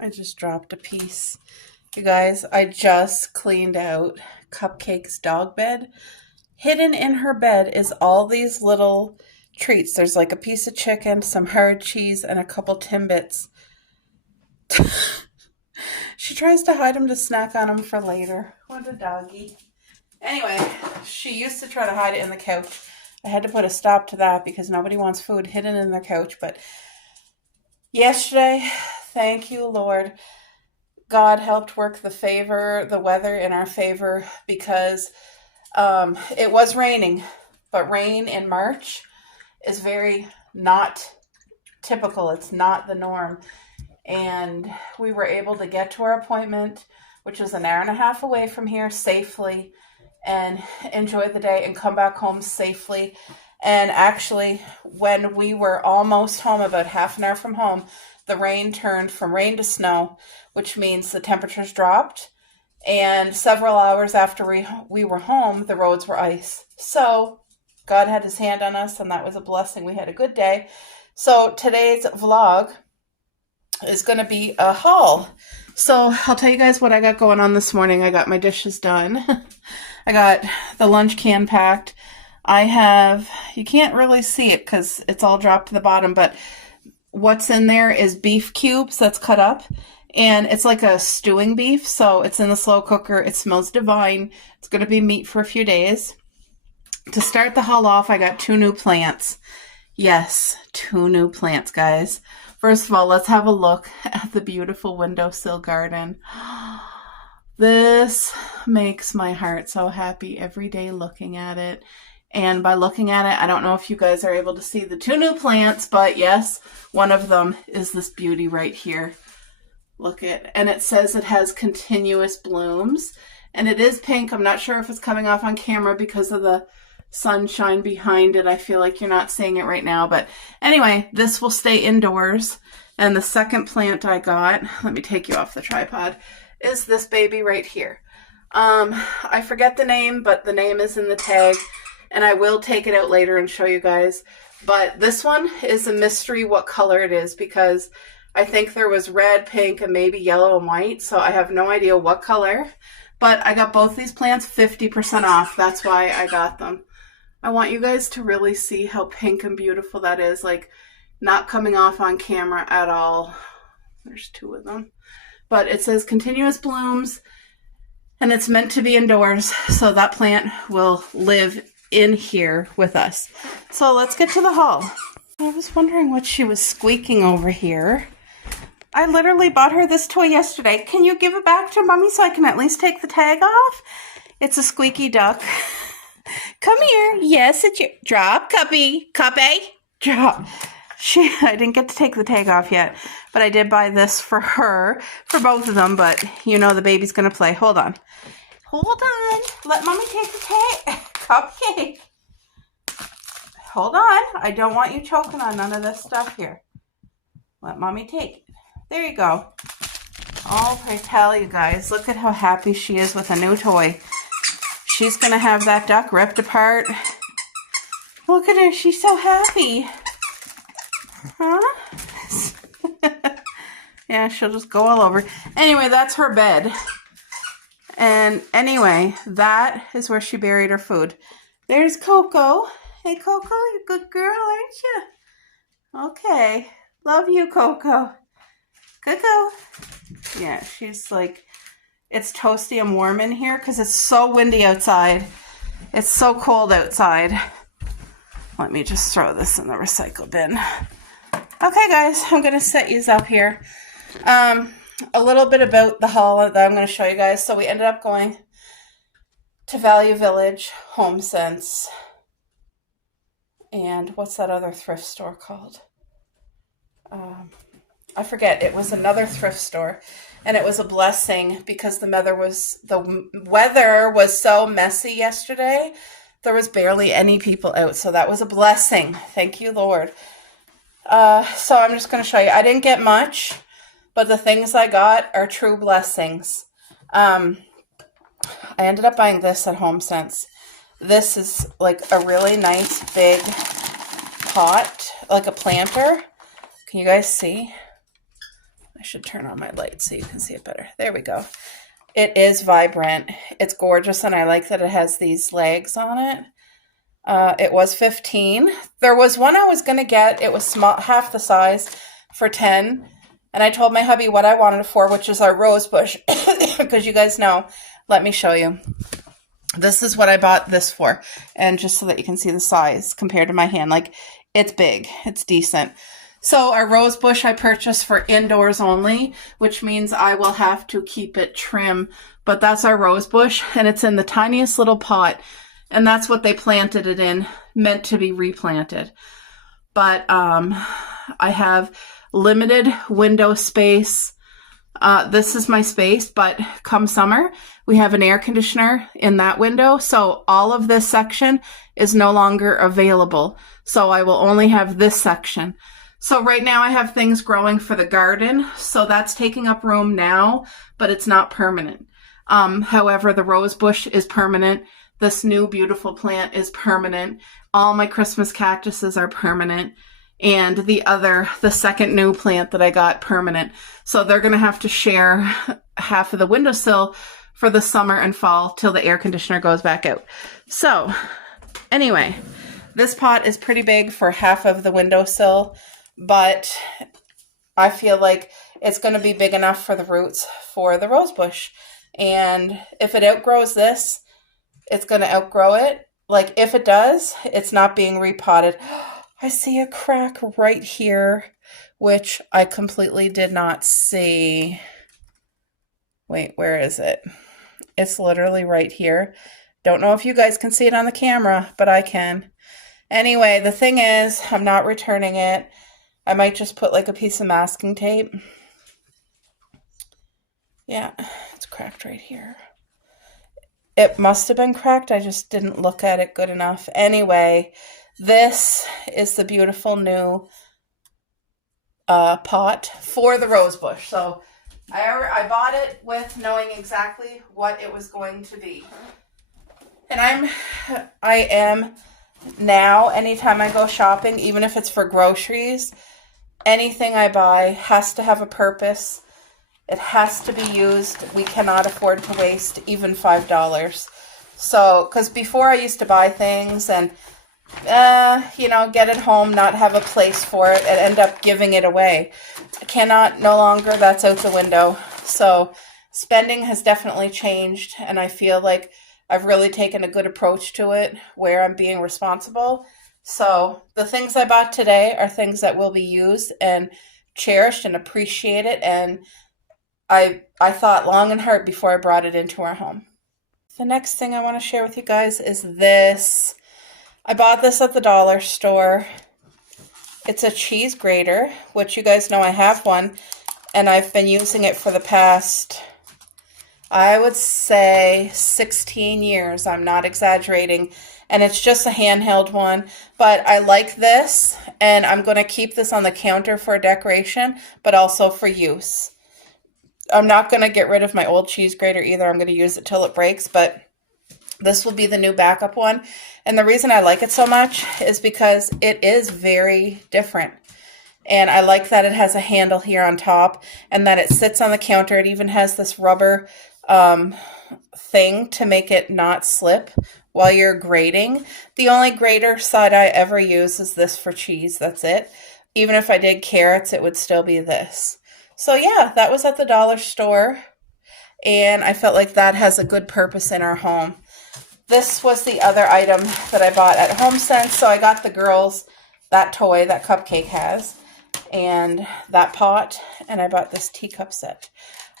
I just dropped a piece. You guys, I just cleaned out Cupcake's dog bed. Hidden in her bed is all these little treats. There's like a piece of chicken, some hard cheese, and a couple Timbits. She tries to hide them to snack on them for later. What a doggy. Anyway, she used to try to hide it in the couch. I had to put a stop to that because nobody wants food hidden in their couch. But yesterday, thank you, Lord, God helped work the weather in our favor because it was raining. But rain in March is very not typical. It's not the norm. And we were able to get to our appointment, which is an hour and a half away from here, safely, and enjoy the day and come back home safely. And actually, when we were almost home, about half an hour from home, the rain turned from rain to snow, which means the temperatures dropped. And several hours after we were home, the roads were ice. So God had his hand on us, and that was a blessing. We had a good day. So today's vlog is going to be a haul. So I'll tell you guys what I got going on this morning. I got my dishes done. I got the lunch can packed. I have, you can't really see it because it's all dropped to the bottom, but what's in there is beef cubes that's cut up. And it's like a stewing beef, so it's in the slow cooker. It smells divine. It's going to be meat for a few days. To start the haul off, I got 2 new plants. Yes, 2 new plants, guys. First of all, let's have a look at the beautiful windowsill garden. This makes my heart so happy every day looking at it. And by looking at it, I don't know if you guys are able to see the 2 new plants, but yes, one of them is this beauty right here. Look at, and it says it has continuous blooms. And it is pink. I'm not sure if it's coming off on camera because of the sunshine behind it. I feel like you're not seeing it right now, but anyway, this will stay indoors. And the second plant I got, let me take you off the tripod, is this baby right here. I forget the name, but the name is in the tag, and I will take it out later and show you guys. But this one is a mystery what color it is, because I think there was red, pink, and maybe yellow and white, so I have no idea what color. But I got both these plants 50% off. That's why I got them. I want you guys to really see how pink and beautiful that is, like not coming off on camera at all. There's 2 of them. But it says continuous blooms, and it's meant to be indoors, so that plant will live in here with us. So let's get to the haul. I was wondering what she was squeaking over here. I literally bought her this toy yesterday. Can you give it back to Mommy so I can at least take the tag off? It's a squeaky duck. Come here. Yes, it's your... Drop, Cuppy. Cuppy. Drop. I didn't get to take the tag off yet, but I did buy this for her, for both of them, but you know the baby's going to play. Hold on. Hold on. Let Mommy take the tag. Cupcake. Hold on. I don't want you choking on none of this stuff here. Let Mommy take it. There you go. Oh, I tell you guys, look at how happy she is with a new toy. She's going to have that duck ripped apart. Look at her. She's so happy. Huh? Yeah, she'll just go all over. Anyway, that's her bed. And anyway, that is where she buried her food. There's Coco. Hey, Coco, you good girl, aren't you? Okay. Love you, Coco. Coco. Yeah, she's like... It's toasty and warm in here because it's so windy outside. It's so cold outside. Let me just throw this in the recycle bin. Okay, guys, I'm going to set you up here. A little bit about the haul that I'm going to show you guys. So we ended up going to Value Village, HomeSense, and what's that other thrift store called? I forget. It was another thrift store. And it was a blessing because the weather was so messy yesterday. There was barely any people out. So that was a blessing. Thank you, Lord. So I'm just going to show you. I didn't get much, but the things I got are true blessings. I ended up buying this at HomeSense. This is like a really nice big pot, like a planter. Can you guys see? I should turn on my light so you can see it better. There we go. It is vibrant. It's gorgeous, and I like that it has these legs on it. It was $15. There was one I was going to get. It was small, half the size, for $10. And I told my hubby what I wanted it for, which is our rose bush. Because you guys know, let me show you. This is what I bought this for. And just so that you can see the size compared to my hand. Like, it's big. It's decent. So our rose bush I purchased for indoors only, which means I will have to keep it trim. But that's our rose bush, and it's in the tiniest little pot. And that's what they planted it in, meant to be replanted. But I have limited window space. This is my space, but come summer, we have an air conditioner in that window. So all of this section is no longer available. So I will only have this section. So right now I have things growing for the garden. So that's taking up room now, but it's not permanent. However, the rose bush is permanent. This new beautiful plant is permanent. All my Christmas cactuses are permanent. And the second new plant that I got, permanent. So they're going to have to share half of the windowsill for the summer and fall till the air conditioner goes back out. So anyway, this pot is pretty big for half of the windowsill, but I feel like it's going to be big enough for the roots for the rose bush. And if it outgrows this, it's going to outgrow it. Like, if it does, it's not being repotted. I see a crack right here, which I completely did not see. Wait, where is it? It's literally right here. Don't know if you guys can see it on the camera, but I can. Anyway, the thing is, I'm not returning it. I might just put like a piece of masking tape. Yeah, it's cracked right here. It must have been cracked. I just didn't look at it good enough. Anyway, this is the beautiful new pot for the rose bush. So I bought it with knowing exactly what it was going to be. And I am now, anytime I go shopping, even if it's for groceries, anything I buy has to have a purpose. It has to be used. We cannot afford to waste even $5. So, because before I used to buy things and, get it home, not have a place for it, and end up giving it away. I cannot, no longer, that's out the window. So, spending has definitely changed, and I feel like I've really taken a good approach to it, where I'm being responsible. So, the things I bought today are things that will be used and cherished and appreciated, and I thought long and hard before I brought it into our home. The next thing I want to share with you guys is this. I bought this at the dollar store. It's a cheese grater, which you guys know I have one, and I've been using it for the past, I would say, 16 years. I'm not exaggerating. And it's just a handheld one, but I like this, and I'm going to keep this on the counter for decoration, but also for use. I'm not going to get rid of my old cheese grater either. I'm going to use it till it breaks, but this will be the new backup one. And the reason I like it so much is because it is very different. And I like that it has a handle here on top and that it sits on the counter. It even has this rubber thing to make it not slip while you're grating. The only grater side I ever use is this for cheese. That's it. Even if I did carrots, it would still be this. So yeah, that was at the dollar store, and I felt like that has a good purpose in our home. This was the other item that I bought at HomeSense. So I got the girls that toy that Cupcake has, and that pot, and I bought this teacup set.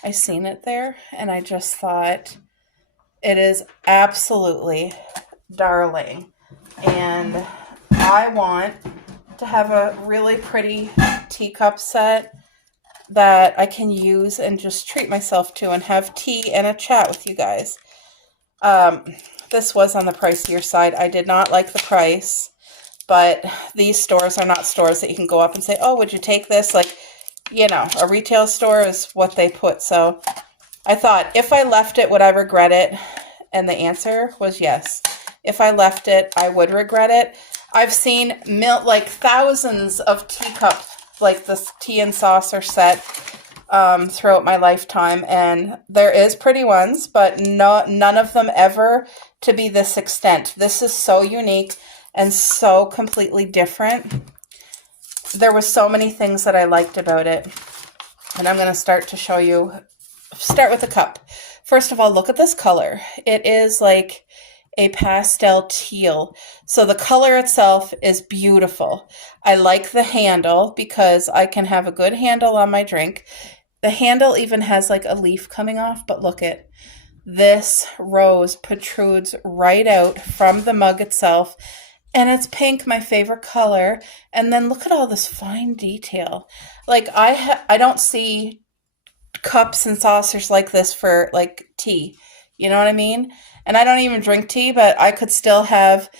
I seen it there, and I just thought it is absolutely darling, and I want to have a really pretty teacup set that I can use and just treat myself to and have tea and a chat with you guys. This was on the pricier side. I did not like the price, but these stores are not stores that you can go up and say, oh, would you take this? Like, a retail store is what they put. So I thought, if I left it, would I regret it? And the answer was yes. If I left it, I would regret it. I've seen thousands of teacups, like this tea and saucer set, throughout my lifetime, and there is pretty ones, but none of them ever to be this extent. This is so unique and so completely different. There were so many things that I liked about it, and I'm going to start to show you. Start with the cup. First of all, look at this color. It is like a pastel teal. So the color itself is beautiful. I like the handle because I can have a good handle on my drink. The handle even has like a leaf coming off, but look at this rose protrudes right out from the mug itself, and it's pink, my favorite color. And then look at all this fine detail. Like I don't see cups and saucers like this for like tea. You know what I mean? And I don't even drink tea, but I could still have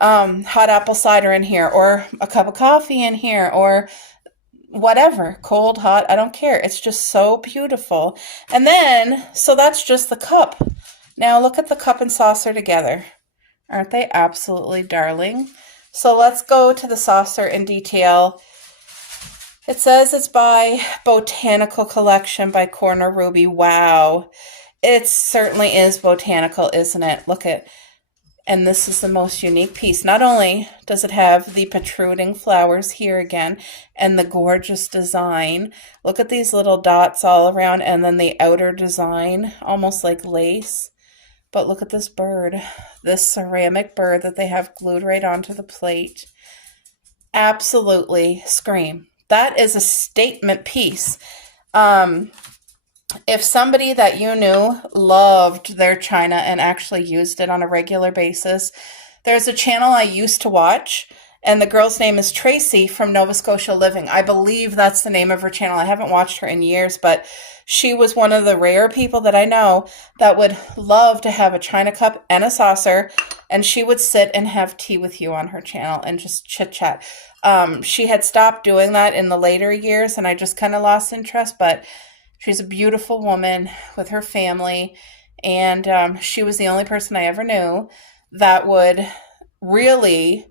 hot apple cider in here, or a cup of coffee in here, or whatever, cold, hot, I don't care. It's just so beautiful. And then, so that's just the cup. Now look at the cup and saucer together. Aren't they absolutely darling? So let's go to the saucer in detail. It says it's by Botanical Collection by Corner Ruby. Wow. It certainly is botanical, isn't it? Look at, and this is the most unique piece. Not only does it have the protruding flowers here again and the gorgeous design. Look at these little dots all around, and then the outer design, almost like lace. But look at this bird, this ceramic bird that they have glued right onto the plate. Absolutely scream. That is a statement piece. If somebody that you knew loved their china and actually used it on a regular basis, there's a channel I used to watch, and the girl's name is Tracy from Nova Scotia Living. I believe that's the name of her channel. I haven't watched her in years, but she was one of the rare people that I know that would love to have a china cup and a saucer, and she would sit and have tea with you on her channel and just chit-chat. She had stopped doing that in the later years, and I just kind of lost interest, but she's a beautiful woman with her family, and she was the only person I ever knew that would really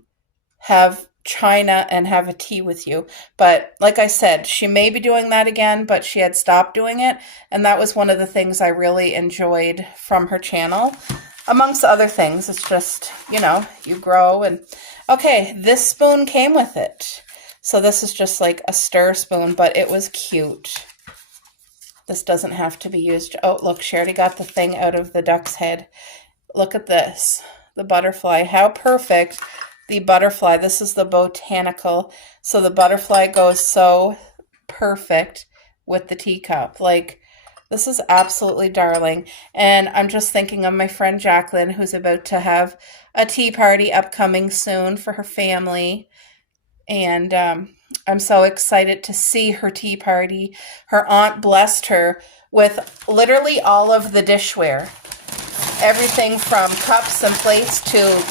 have china and have a tea with you. But like I said, she may be doing that again, but she had stopped doing it, and that was one of the things I really enjoyed from her channel, amongst other things. It's just, you know, you grow. And okay, this spoon came with it. So this is just like a stir spoon, but it was cute. This doesn't have to be used. Oh, look, she already got the thing out of the duck's head. Look at this, the butterfly. How perfect. The butterfly, this is the botanical. So the butterfly goes so perfect with the teacup. Like, this is absolutely darling. And I'm just thinking of my friend Jacqueline, who's about to have a tea party upcoming soon for her family. And I'm so excited to see her tea party. Her aunt blessed her with literally all of the dishware. Everything from cups and plates to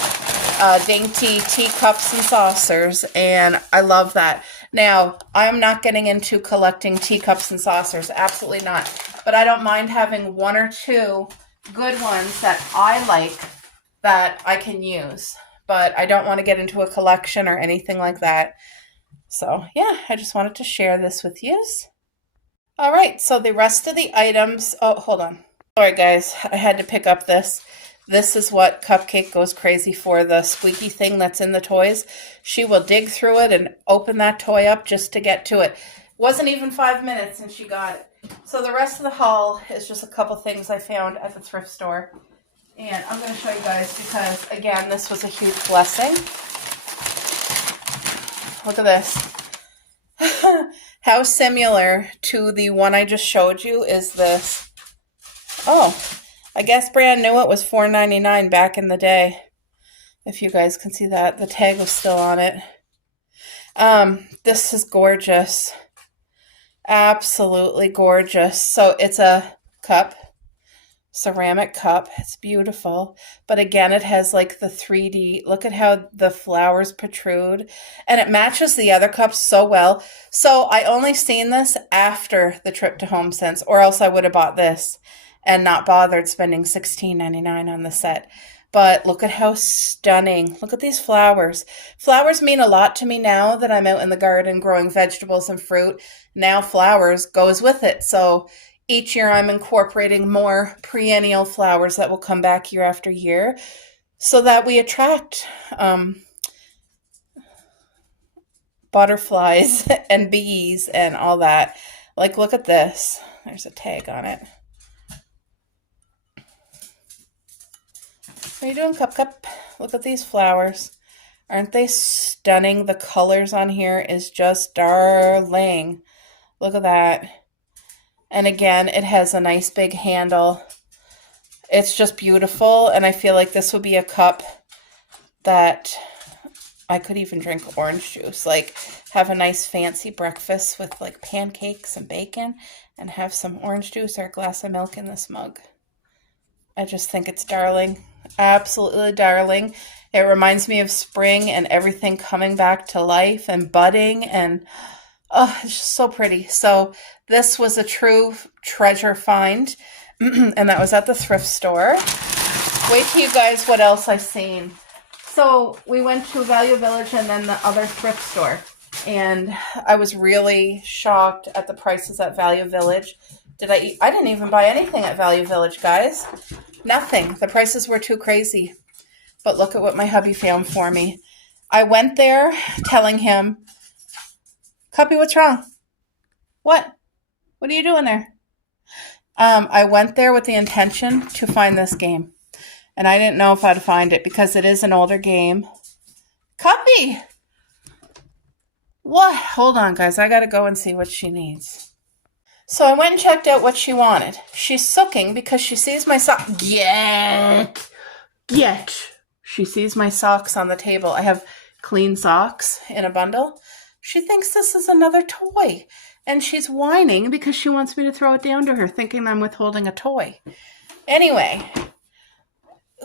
dainty teacups and saucers, and I love that. Now, I'm not getting into collecting teacups and saucers, absolutely not. But I don't mind having one or two good ones that I like that I can use. But I don't want to get into a collection or anything like that. So, yeah, I just wanted to share this with you. All right, so the rest of the items... Oh, hold on. Sorry, guys, I had to pick up this. This is what Cupcake goes crazy for, the squeaky thing that's in the toys. She will dig through it and open that toy up just to get to it. Wasn't even 5 minutes and she got it. So the rest of the haul is just a couple things I found at the thrift store. And I'm going to show you guys because, again, this was a huge blessing. Look at this. How similar to the one I just showed you is this. Oh, I guess brand new. It was $4.99 back in the day. If you guys can see that. The tag was still on it. This is gorgeous. Absolutely gorgeous. So it's a cup. Ceramic cup. It's beautiful. But again, it has like the 3D. Look at how the flowers protrude. And it matches the other cups so well. So I only seen this after the trip to HomeSense, or else I would have bought this and not bothered spending $16.99 on the set. But look at how stunning. Look at these flowers. Flowers mean a lot to me now that I'm out in the garden growing vegetables and fruit. Now flowers goes with it. So each year I'm incorporating more perennial flowers that will come back year after year so that we attract butterflies and bees and all that. Like, look at this. There's a tag on it. What are you doing, Cup Cup? Look at these flowers. Aren't they stunning? The colors on here is just darling. Look at that. And again, it has a nice big handle. It's just beautiful, and I feel like this would be a cup that I could even drink orange juice. Like, have a nice fancy breakfast with like pancakes and bacon and have some orange juice or a glass of milk in this mug. I just think it's darling. Absolutely darling. It reminds me of spring and everything coming back to life and budding, and oh, it's just so pretty. So this was a true treasure find, and that was at the thrift store. Wait till you guys what else I've seen. So we went to Value Village and then the other thrift store, and I was really shocked at the prices at Value Village. I didn't even buy anything at Value Village, guys. Nothing. The prices were too crazy. But look at what my hubby found for me. I went there telling him, Cuppy, what's wrong? What? What are you doing there? I went there with the intention to find this game. And I didn't know if I'd find it because it is an older game. Cuppy! What? Hold on, guys. I got to go and see what she needs. So I went and checked out what she wanted. She's sooking because she sees my socks. Get. She sees my socks on the table. I have clean socks in a bundle. She thinks this is another toy. And she's whining because she wants me to throw it down to her, thinking I'm withholding a toy. Anyway,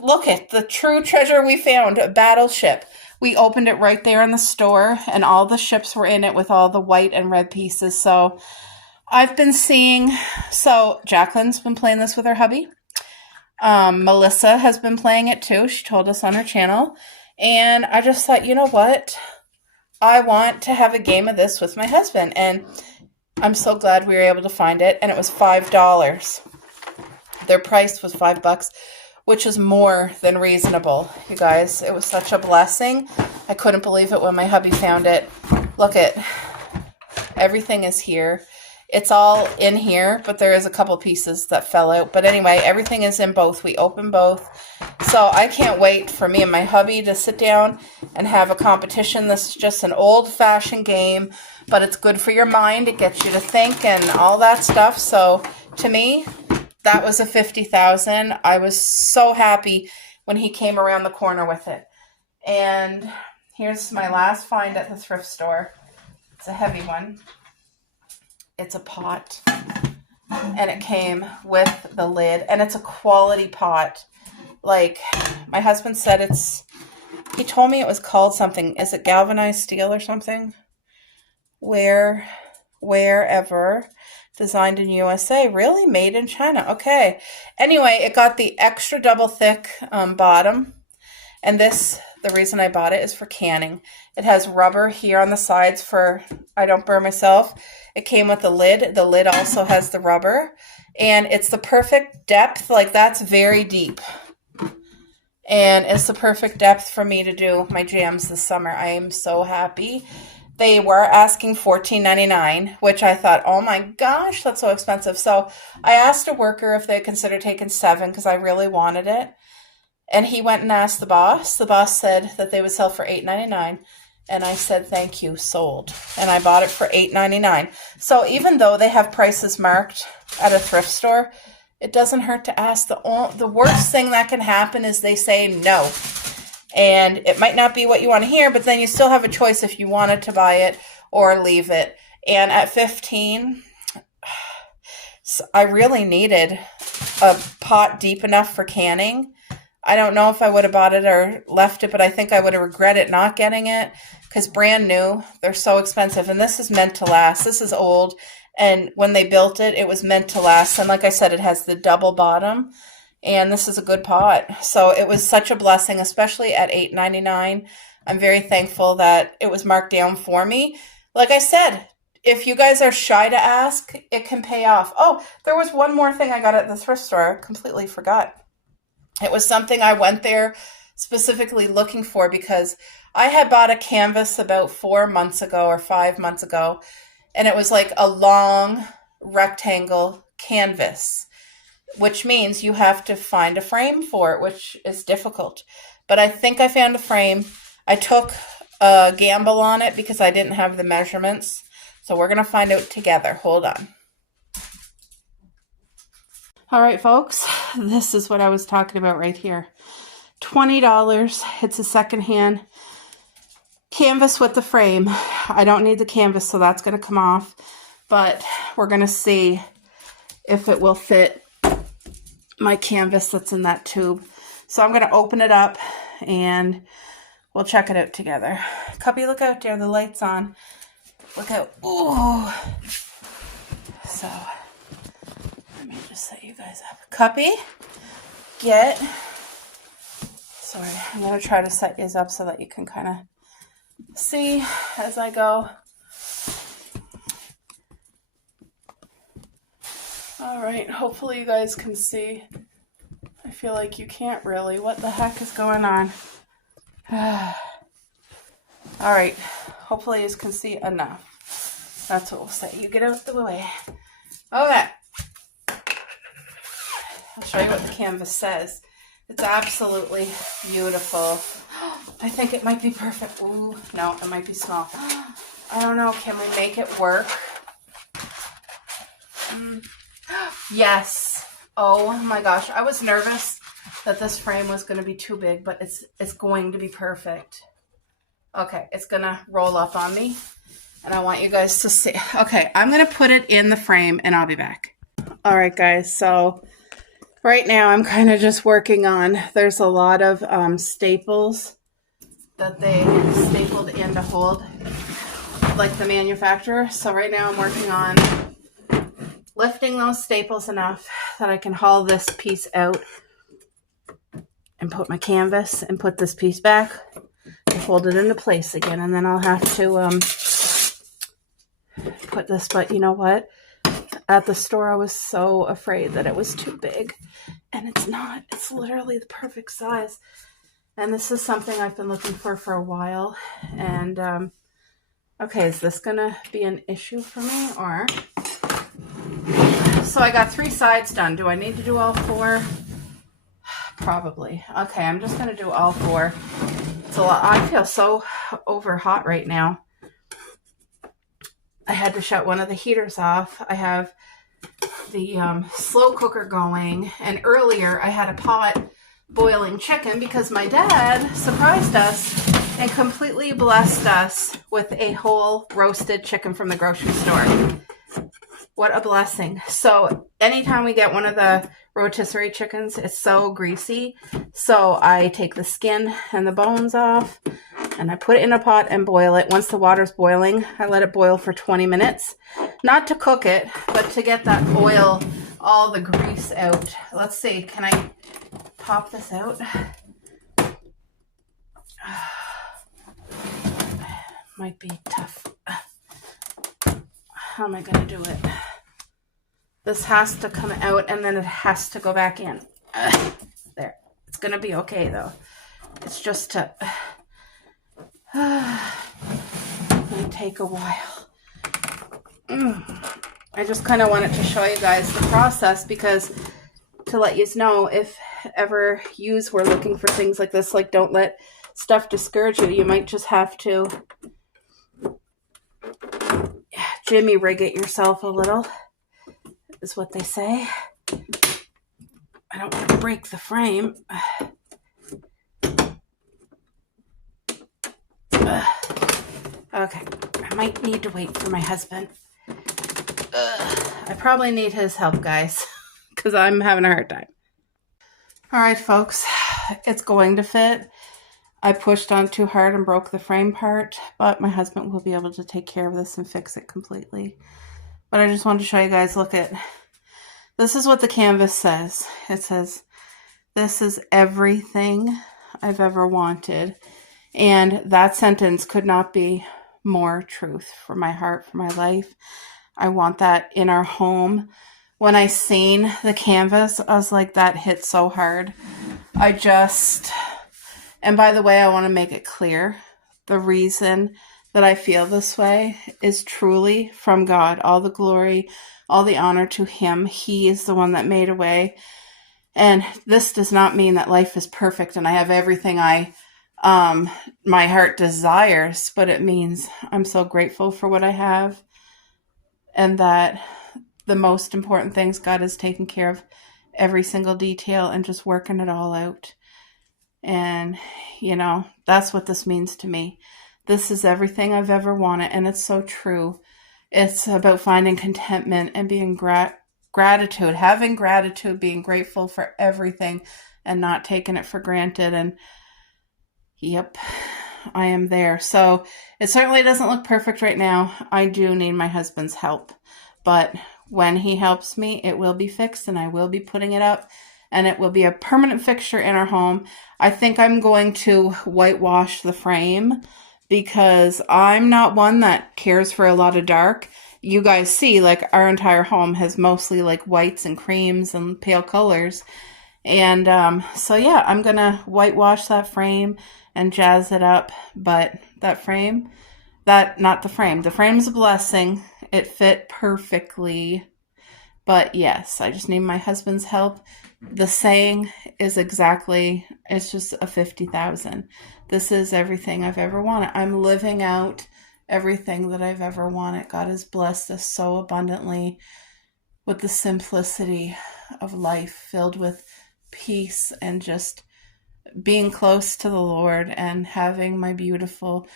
look at the true treasure we found, a battleship. We opened it right there in the store, and all the ships were in it with all the white and red pieces. So I've been seeing, Jacqueline's been playing this with her hubby. Melissa has been playing it too. She told us on her channel. And I just thought, you know what? I want to have a game of this with my husband. And I'm so glad we were able to find it. And it was $5. Their price was $5, which is more than reasonable, you guys. It was such a blessing. I couldn't believe it when my hubby found it. Look at, everything is here. It's all in here, but there is a couple pieces that fell out. But anyway, everything is in both. We open both. So I can't wait for me and my hubby to sit down and have a competition. This is just an old-fashioned game, but it's good for your mind. It gets you to think and all that stuff. So to me, that was a $50,000. I was so happy when he came around the corner with it. And here's my last find at the thrift store. It's a heavy one. It's a pot, and it came with the lid, and it's a quality pot. Like, my husband said he told me it was called something. Is it galvanized steel or something? Wherever, designed in USA. Really? Made in China. Okay. Anyway, it got the extra double thick bottom, and the reason I bought it is for canning. It has rubber here on the sides for I don't burn myself. It came with the lid. The lid also has the rubber. And it's the perfect depth. Like, that's very deep. And it's the perfect depth for me to do my jams this summer. I am so happy. They were asking $14.99, which I thought, oh my gosh, that's so expensive. So I asked a worker if they'd consider taking 7 because I really wanted it. And he went and asked the boss. The boss said that they would sell for $8.99. And I said, thank you, sold. And I bought it for $8.99. So even though they have prices marked at a thrift store, it doesn't hurt to ask. The worst thing that can happen is they say no. And it might not be what you want to hear, but then you still have a choice if you wanted to buy it or leave it. And at 15, I really needed a pot deep enough for canning. I don't know if I would have bought it or left it, but I think I would have regretted not getting it because brand new, they're so expensive. And this is meant to last. This is old. And when they built it, it was meant to last. And like I said, it has the double bottom. and this is a good pot. So it was such a blessing, especially at $8.99. I'm very thankful that it was marked down for me. Like I said, if you guys are shy to ask, it can pay off. Oh, there was one more thing I got at the thrift store. Completely forgot. It was something I went there specifically looking for because I had bought a canvas about 4 months ago or 5 months ago, and it was like a long rectangle canvas, which means you have to find a frame for it, which is difficult. But I think I found a frame. I took a gamble on it because I didn't have the measurements. So we're going to find out together. Hold on. All right, folks, this is what I was talking about right here. $20. It's a secondhand canvas with the frame. I don't need the canvas, so that's going to come off. But we're going to see if it will fit my canvas that's in that tube. So I'm going to open it up and we'll check it out together. Cubby, look out there. The light's on. Look out. Ooh. So let me just set you guys up. Cubby, get. Sorry, I'm going to try to set these up so that you can kind of see as I go. All right, hopefully you guys can see. I feel like you can't really. What the heck is going on? All right, hopefully you can see enough. That's what we'll say. You get out the way. Okay. I'll show you what the canvas says. It's absolutely beautiful. I think it might be perfect. Ooh, no, it might be small. I don't know. Can we make it work? Yes. Oh my gosh. I was nervous that this frame was going to be too big, but it's going to be perfect. Okay, it's going to roll up on me, and I want you guys to see. Okay, I'm going to put it in the frame, and I'll be back. All right, guys, so right now I'm kind of just working on, there's a lot of staples that they stapled in to hold, like the manufacturer. So right now I'm working on lifting those staples enough that I can haul this piece out and put my canvas and put this piece back and hold it into place again. And then I'll have to put this, but you know what? At the store, I was so afraid that it was too big, and it's not. It's literally the perfect size. And this is something I've been looking for a while. And, okay, is this going to be an issue for me, or? So I got 3 sides done. Do I need to do all 4? Probably. Okay, I'm just going to do all 4. It's a lot. I feel so over hot right now. I had to shut one of the heaters off. I have the slow cooker going, and earlier I had a pot boiling chicken because my dad surprised us and completely blessed us with a whole roasted chicken from the grocery store. What a blessing. So anytime we get one of the rotisserie chickens, it's so greasy. So I take the skin and the bones off, and I put it in a pot and boil it. Once the water's boiling, I let it boil for 20 minutes. Not to cook it, but to get that oil, all the grease out. Let's see, can I pop this out? Might be tough. How am I going to do it? This has to come out, and then it has to go back in. There. It's going to be okay, though. It's just to... it may take a while. I just kind of wanted to show you guys the process, because to let you know, if ever yous were looking for things like this, like, don't let stuff discourage you. You might just have to jimmy rig it yourself a little, is what they say. I don't want to break the frame. Okay, I might need to wait for my husband. I probably need his help, guys, because I'm having a hard time. All right, folks, it's going to fit. I pushed on too hard and broke the frame part, but my husband will be able to take care of this and fix it completely. But I just wanted to show you guys, look at, this is what the canvas says. It says, This is everything I've ever wanted. And that sentence could not be more truth for my heart, for my life. I want that in our home. When I seen the canvas, I was like, that hit so hard. And by the way, I want to make it clear, the reason that I feel this way is truly from God. All the glory, all the honor to Him. He is the one that made a way. And this does not mean that life is perfect and I have everything my heart desires, but it means I'm so grateful for what I have, and that the most important things, God is taking care of every single detail and just working it all out. And, that's what this means to me. This is everything I've ever wanted, and it's so true. It's about finding contentment and being gratitude, having gratitude, being grateful for everything and not taking it for granted. And yep, I am there. So it certainly doesn't look perfect right now. I do need my husband's help, but when he helps me, it will be fixed and I will be putting it up and it will be a permanent fixture in our home. I think I'm going to whitewash the frame because I'm not one that cares for a lot of dark. You guys see, like, our entire home has mostly like whites and creams and pale colors. And so yeah, I'm going to whitewash that frame and jazz it up. But the frame's a blessing. It fit perfectly. But yes, I just need my husband's help. The saying is it's just a 50,000. This is everything I've ever wanted. I'm living out everything that I've ever wanted. God has blessed us so abundantly with the simplicity of life, filled with peace and just being close to the Lord and having my beautiful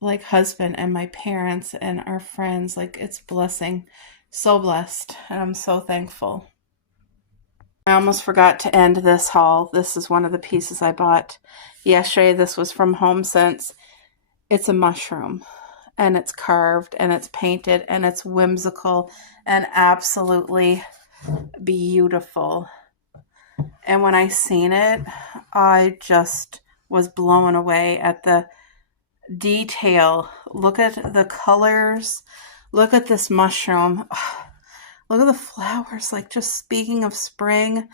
husband and my parents and our friends. It's a blessing. So blessed. And I'm so thankful. I almost forgot to end this haul. This is one of the pieces I bought yesterday. This was from HomeSense. It's a mushroom and it's carved and it's painted and it's whimsical and absolutely beautiful. And when I seen it, I just was blown away at the detail. Look at the colors. Look at this mushroom. Look at the flowers, just speaking of spring.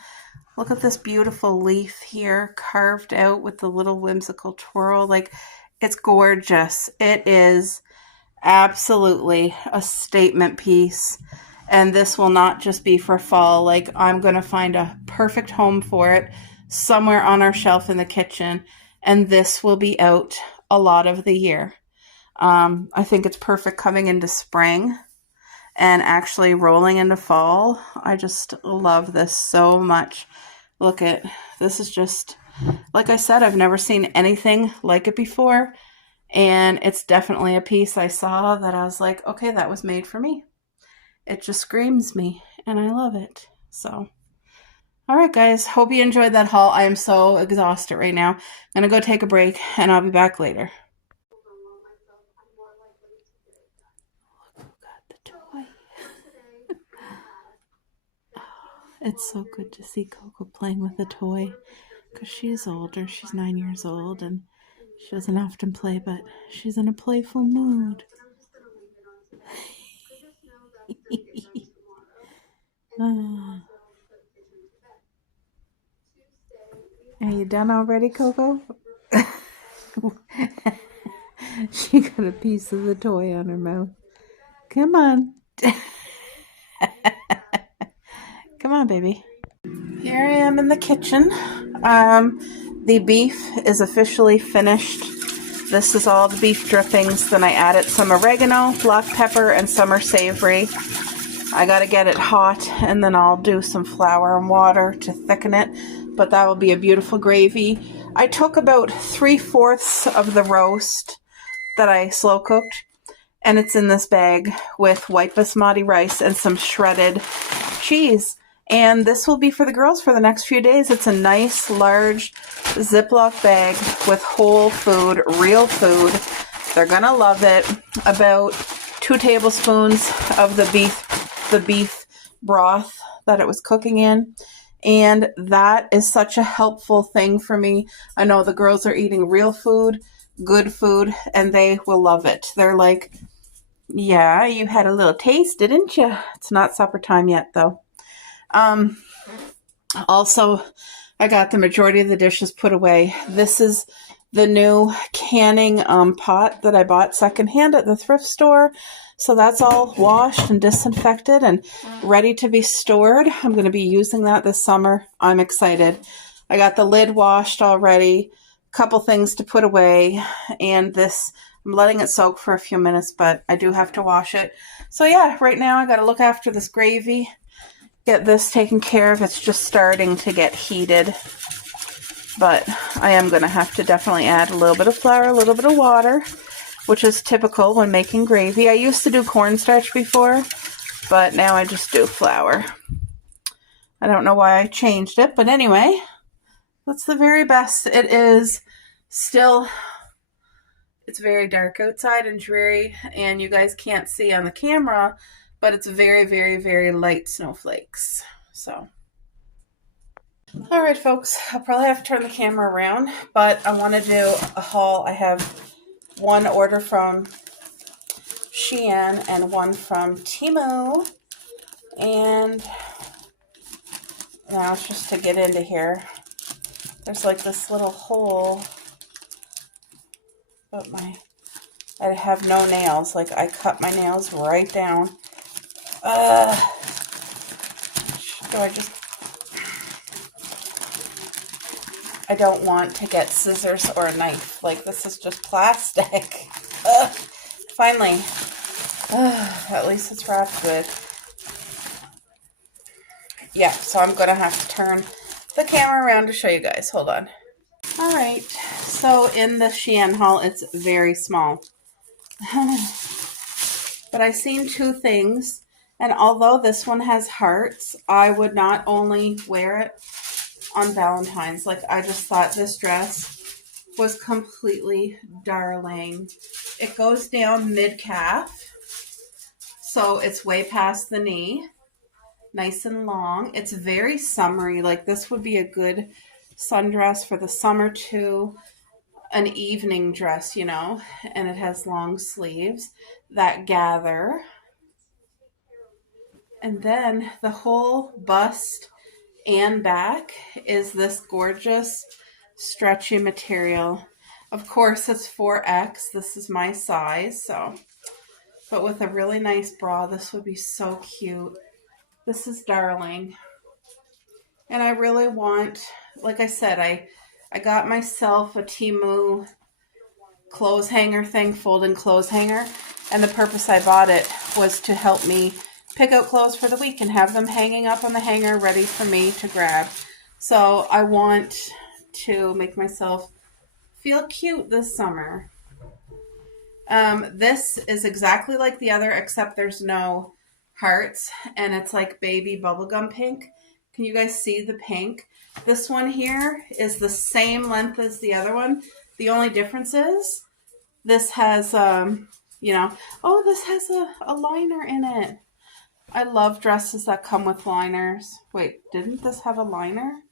Look at this beautiful leaf here carved out with the little whimsical twirl. It's gorgeous. It is absolutely a statement piece. And this will not just be for fall. I'm going to find a perfect home for it somewhere on our shelf in the kitchen. And this will be out a lot of the year. I think it's perfect coming into spring and actually rolling into fall. I just love this so much. Look at this. Is just, like I said, I've never seen anything like it before. And it's definitely a piece I saw that I was like, okay, that was made for me. It just screams me and I love it. So, all right, guys, hope you enjoyed that haul. I am so exhausted right now. I'm going to go take a break and I'll be back later. It's so good to see Coco playing with a toy because she's older. She's 9 years old and she doesn't often play, but she's in a playful mood. Are you done already, Coco? She got a piece of the toy on her mouth. Come on. Come on, baby. Here I am in the kitchen. The beef is officially finished. This is all the beef drippings. Then I added some oregano, black pepper, and summer savory. I got to get it hot, and then I'll do some flour and water to thicken it. But that will be a beautiful gravy. I took about 3/4 of the roast that I slow cooked, and it's in this bag with white basmati rice and some shredded cheese. And this will be for the girls for the next few days. It's a nice, large Ziploc bag with whole food, real food. They're going to love it. About 2 tablespoons of the beef broth that it was cooking in. And that is such a helpful thing for me. I know the girls are eating real food, good food, and they will love it. They're like, yeah, you had a little taste, didn't you? It's not supper time yet, though. Also, I got the majority of the dishes put away. This is the new canning pot that I bought secondhand at the thrift store. So that's all washed and disinfected and ready to be stored. I'm going to be using that this summer. I'm excited. I got the lid washed already, a couple things to put away, and this, I'm letting it soak for a few minutes, but I do have to wash it. So yeah, right now I got to look after this gravy, get this taken care of. It's just starting to get heated, but I am going to have to definitely add a little bit of flour, a little bit of water, which is typical when making gravy. I used to do cornstarch before, but now I just do flour. I don't know why I changed it, but anyway, that's the very best. It is still, it's very dark outside and dreary, and you guys can't see on the camera, but it's very, very, very light snowflakes. So, all right, folks, I'll probably have to turn the camera around, but I want to do a haul. I have one order from Shein and one from Temu, and now it's just to get into here. There's like this little hole, but I have no nails. Like, I cut my nails right down. Do I just... I don't want to get scissors or a knife. Like, this is just plastic. Finally. At least it's wrapped good. Yeah, so I'm going to have to turn the camera around to show you guys. Hold on. All right. So in the Shein haul, it's very small. But I seen two things. And although this one has hearts, I would not only wear it on Valentine's. Like, I just thought this dress was completely darling. It goes down mid-calf, so it's way past the knee, nice and long. It's very summery. Like, this would be a good sundress for the summer too, an evening dress, you know, and it has long sleeves that gather. And then the whole bust and back is this gorgeous stretchy material. Of course, it's 4X. This is my size, so. But with a really nice bra, this would be so cute. This is darling. And I really want, like I said, I got myself a Temu clothes hanger thing, folding clothes hanger. And the purpose I bought it was to help me pick out clothes for the week and have them hanging up on the hanger ready for me to grab. So I want to make myself feel cute this summer. This is exactly like the other, except there's no hearts, and it's like baby bubblegum pink. Can you guys see the pink? This one here is the same length as the other one. The only difference is this has, you know, oh, this has a liner in it. I love dresses that come with liners. Wait, didn't this have a liner?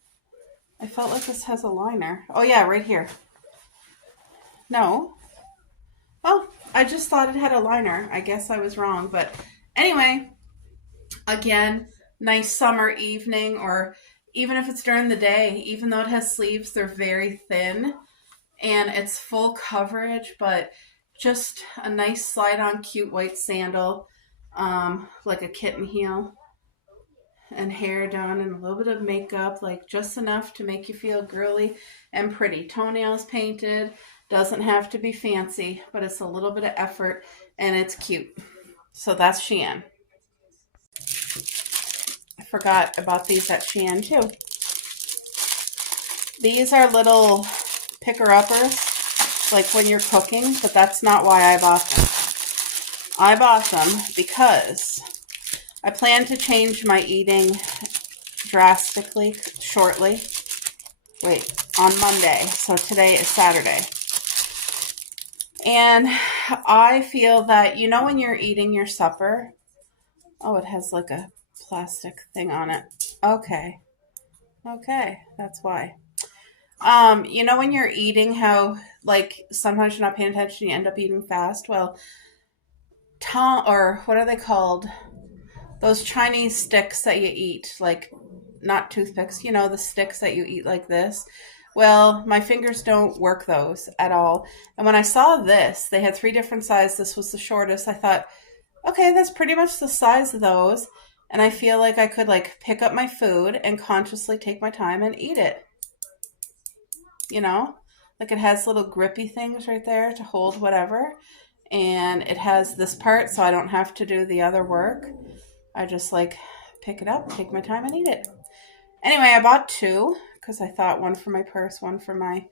I felt like this has a liner. Oh yeah, right here. No. Oh, I just thought it had a liner. I guess I was wrong. But anyway, again, nice summer evening, or even if it's during the day, even though it has sleeves, they're very thin and it's full coverage, but just a nice slide-on cute white sandal. Like a kitten heel, and hair done, and a little bit of makeup, like just enough to make you feel girly and pretty. Toenails painted, doesn't have to be fancy, but it's a little bit of effort, and it's cute. So that's Shein. I forgot about these at Shein too. These are little picker-uppers, like when you're cooking, but that's not why I bought them. I bought them because I plan to change my eating drastically shortly. Wait, on Monday. So today is Saturday. And I feel that, you know, when you're eating your supper, oh, it has like a plastic thing on it. Okay. Okay, that's why. You know when you're eating how like sometimes you're not paying attention, you end up eating fast? Well, or what are they called? Those Chinese sticks that you eat, like not toothpicks, you know, the sticks that you eat like this. Well, my fingers don't work those at all. And when I saw this, they had three different sizes. This was the shortest. I thought, okay, that's pretty much the size of those. And I feel like I could like pick up my food and consciously take my time and eat it. You know, like it has little grippy things right there to hold whatever. And it has this part so I don't have to do the other work. I just like pick it up, take my time, and eat it. Anyway, I bought two because I thought one for my purse, one for my.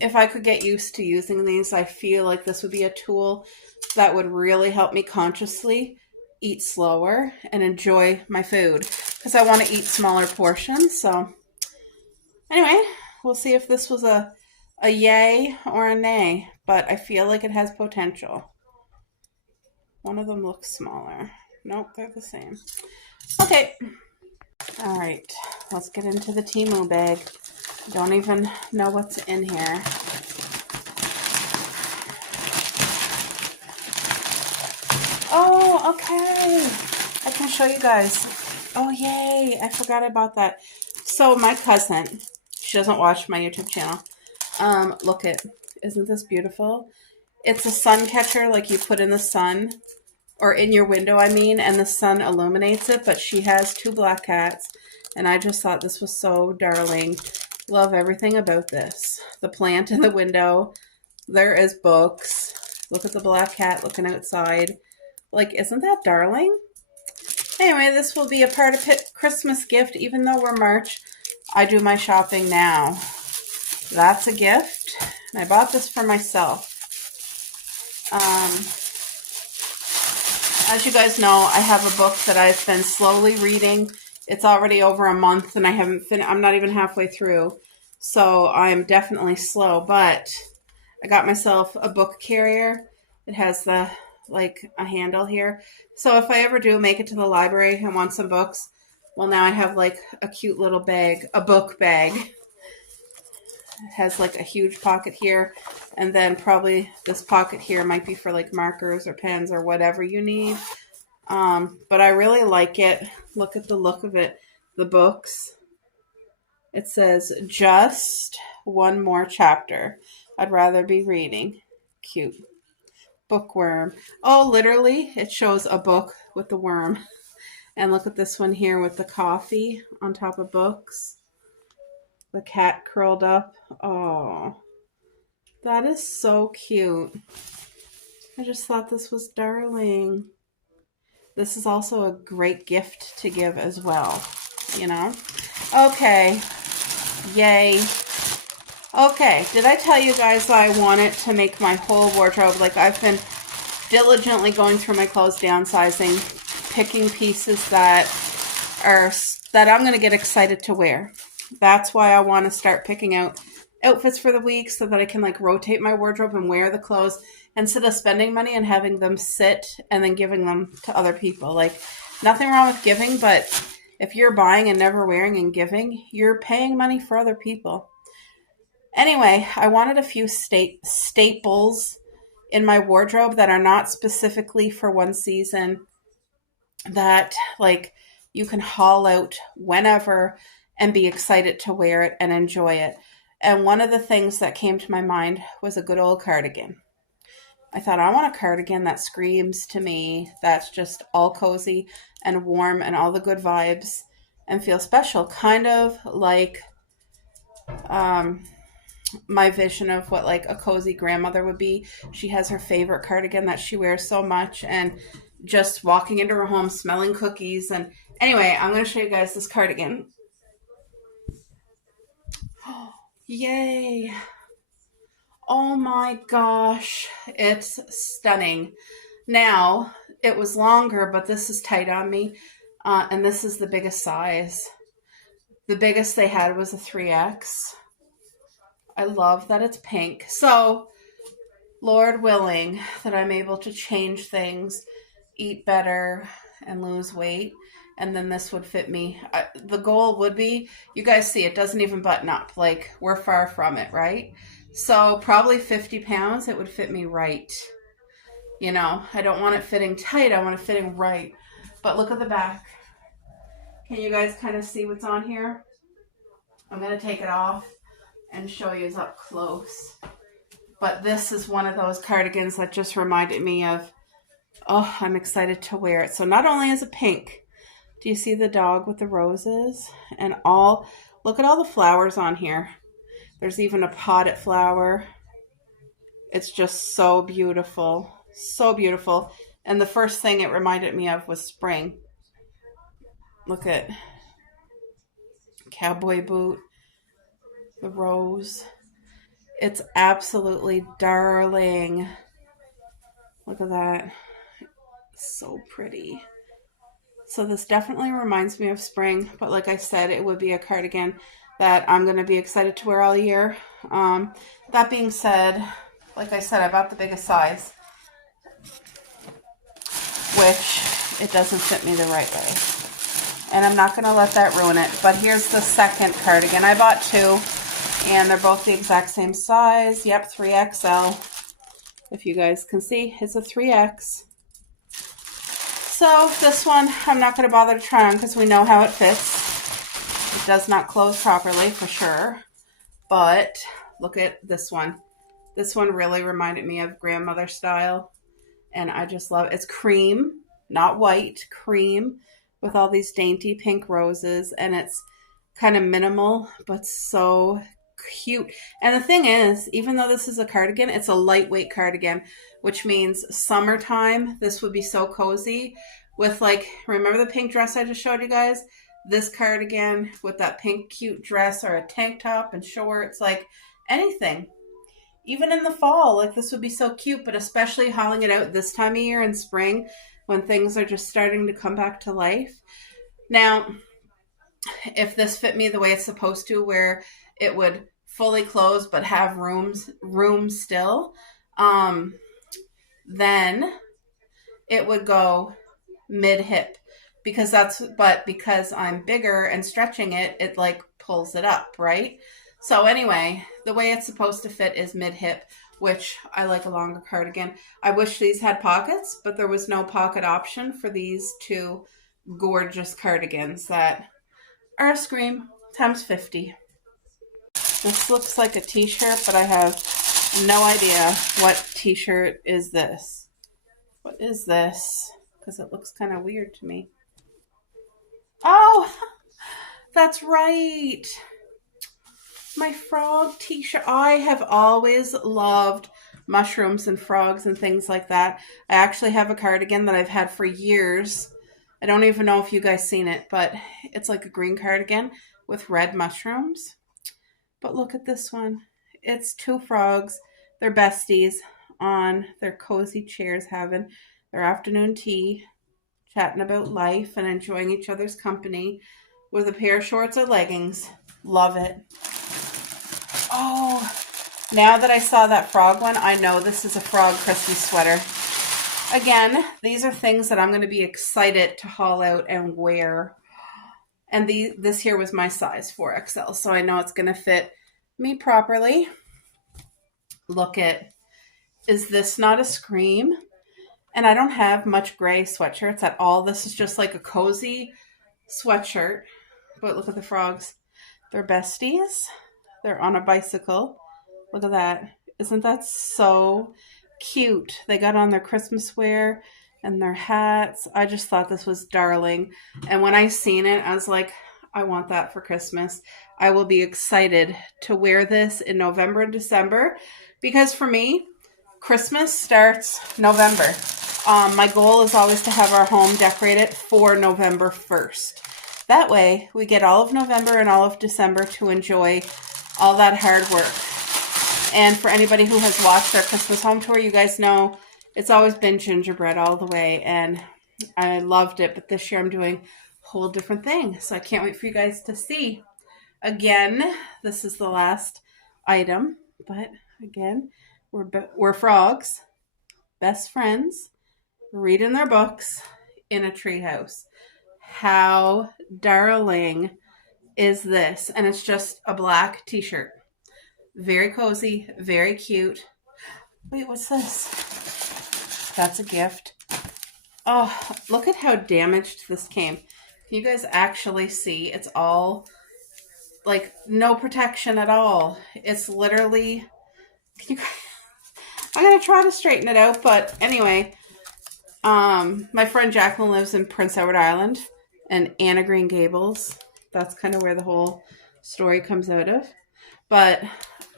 If I could get used to using these, I feel like this would be a tool that would really help me consciously eat slower and enjoy my food because I want to eat smaller portions. So, anyway, we'll see if this was a yay or a nay, but I feel like it has potential. One of them looks smaller. Nope, they're the same. Okay. All right. Let's get into the Temu bag. Don't even know what's in here. Oh, okay. I can show you guys. Oh, yay. I forgot about that. So my cousin, she doesn't watch my YouTube channel. Look it. Isn't this beautiful? It's a sun catcher like you put in the sun. Or in your window, I mean, and the sun illuminates it, but she has two black cats, and I just thought this was so darling. Love everything about this. The plant in the window, there is books. Look at the black cat looking outside. Like, isn't that darling? Anyway, this will be a part of Christmas gift, even though we're March. I do my shopping now. That's a gift, and I bought this for myself. As you guys know, I have a book that I've been slowly reading. It's already over a month and I haven't finished. I'm not even halfway through. So I'm definitely slow, but I got myself a book carrier. It has the like a handle here. So if I ever do make it to the library and want some books, well, now I have like a cute little bag, a book bag. It has like a huge pocket here, and then probably this pocket here might be for like markers or pens or whatever you need. But I really like it. Look at the look of it. The books. It says, just one more chapter. I'd rather be reading. Cute. Bookworm. Oh, literally, it shows a book with the worm. And look at this one here with the coffee on top of books. The cat curled up. Oh, that is so cute. I just thought this was darling. This is also a great gift to give as well, you know? Okay. Yay. Okay, did I tell you guys that I wanted to make my whole wardrobe? Like, I've been diligently going through my clothes, downsizing, picking pieces that I'm going to get excited to wear. That's why I want to start picking out outfits for the week so that I can like rotate my wardrobe and wear the clothes instead of spending money and having them sit and then giving them to other people. Like, nothing wrong with giving, but if you're buying and never wearing and giving, you're paying money for other people. Anyway, I wanted a few staples in my wardrobe that are not specifically for one season, that like you can haul out whenever and be excited to wear it and enjoy it. And one of the things that came to my mind was a good old cardigan. I thought, I want a cardigan that screams to me, that's just all cozy and warm and all the good vibes and feel special. Kind of like my vision of what like a cozy grandmother would be. She has her favorite cardigan that she wears so much, and just walking into her home smelling cookies. And anyway, I'm going to show you guys this cardigan. Yay. Oh my gosh. It's stunning. Now, it was longer, but this is tight on me. And this is the biggest size. The biggest they had was a 3X. I love that it's pink. So, Lord willing, that I'm able to change things, eat better, and lose weight. And then this would fit me. The goal would be, you guys see it doesn't even button up. Like, we're far from it, right? So probably 50 pounds, it would fit me right. You know, I don't want it fitting tight. I want it fitting right. But look at the back. Can you guys kind of see what's on here? I'm going to take it off and show you up close. But this is one of those cardigans that just reminded me of, oh, I'm excited to wear it. So not only is it pink, do you see the dog with the roses? And all, look at all the flowers on here. There's even a potted flower. It's just so beautiful. So beautiful. And the first thing it reminded me of was spring. Look at cowboy boot, the rose. It's absolutely darling. Look at that. So pretty. So this definitely reminds me of spring, but like I said, it would be a cardigan that I'm going to be excited to wear all year. That being said, like I said, I bought the biggest size, which it doesn't fit me the right way. And I'm not going to let that ruin it. But here's the second cardigan. I bought two, and they're both the exact same size. Yep, 3XL. If you guys can see, it's a 3X. So this one, I'm not going to bother to try on because we know how it fits. It does not close properly for sure. But look at this one. This one really reminded me of grandmother style. And I just love it. It's cream, not white, cream with all these dainty pink roses. And it's kind of minimal, but so cute. And the thing is, even though this is a cardigan, it's a lightweight cardigan, which means summertime, this would be so cozy with, like, remember the pink dress I just showed you guys? This cardigan with that pink cute dress or a tank top and shorts, like anything. Even in the fall, like this would be so cute, but especially hauling it out this time of year in spring when things are just starting to come back to life. Now, if this fit me the way it's supposed to, where it would fully close but have room still, then it would go mid-hip because I'm bigger and stretching it, it like pulls it up, right? So anyway, the way it's supposed to fit is mid-hip, which I like a longer cardigan. I wish these had pockets, but there was no pocket option for these two gorgeous cardigans that are a scream times 50. This looks like a t-shirt, but I have no idea what t-shirt is this. What is this? Because it looks kind of weird to me. Oh, that's right. My frog t-shirt. I have always loved mushrooms and frogs and things like that. I actually have a cardigan that I've had for years. I don't even know if you guys seen it, but it's like a green cardigan with red mushrooms. But look at this one. It's two frogs. They're besties on their cozy chairs having their afternoon tea, chatting about life and enjoying each other's company with a pair of shorts or leggings. Love it. Oh, now that I saw that frog one, I know this is a frog Christmas sweater. Again, these are things that I'm going to be excited to haul out and wear. And this here was my size, 4XL, so I know it's going to fit me properly. Look at, is this not a scream? And I don't have much gray sweatshirts at all. This is just like a cozy sweatshirt. But look at the frogs. They're besties. They're on a bicycle. Look at that. Isn't that so cute? They got on their Christmas wear and their hats. I just thought this was darling. And when I seen it, I was like, I want that for Christmas. I will be excited to wear this in November and December because for me, Christmas starts November. My goal is always to have our home decorated for November 1st. That way, we get all of November and all of December to enjoy all that hard work. And for anybody who has watched our Christmas home tour, you guys know it's always been gingerbread all the way. And I loved it. But this year I'm doing a whole different thing. So I can't wait for you guys to see. Again, this is the last item. But again, we're frogs, best friends, reading their books in a treehouse. how darling is this? And it's just a black t-shirt. Very cozy, very cute. Wait, what's this? That's a gift. Oh, look at how damaged this came. You guys actually see it's all like no protection at all. It's literally, I'm gonna try to straighten it out, but anyway, my friend Jacqueline lives in Prince Edward Island and Anne of Green Gables. That's kind of where the whole story comes out of. But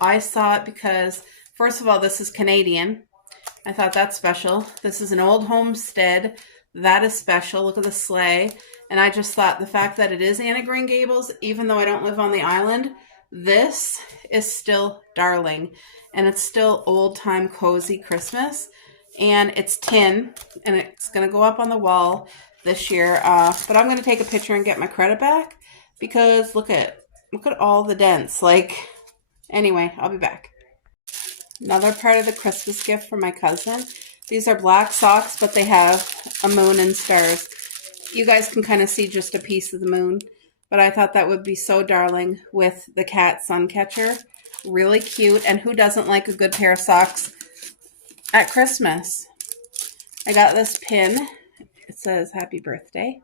I saw it because, first of all, this is Canadian. I thought that's special. This is an old homestead. That is special. Look at the sleigh. And I just thought the fact that it is Anne of Green Gables, even though I don't live on the island, this is still darling. And it's still old-time cozy Christmas. And it's tin. And it's going to go up on the wall this year. But I'm going to take a picture and get my credit back. Because look at all the dents. Like, anyway, I'll be back. Another part of the Christmas gift from my cousin. These are black socks, but they have a moon and stars. You guys can kind of see just a piece of the moon. But I thought that would be so darling with the cat sun catcher. Really cute. And who doesn't like a good pair of socks at Christmas? I got this pin. It says happy birthday.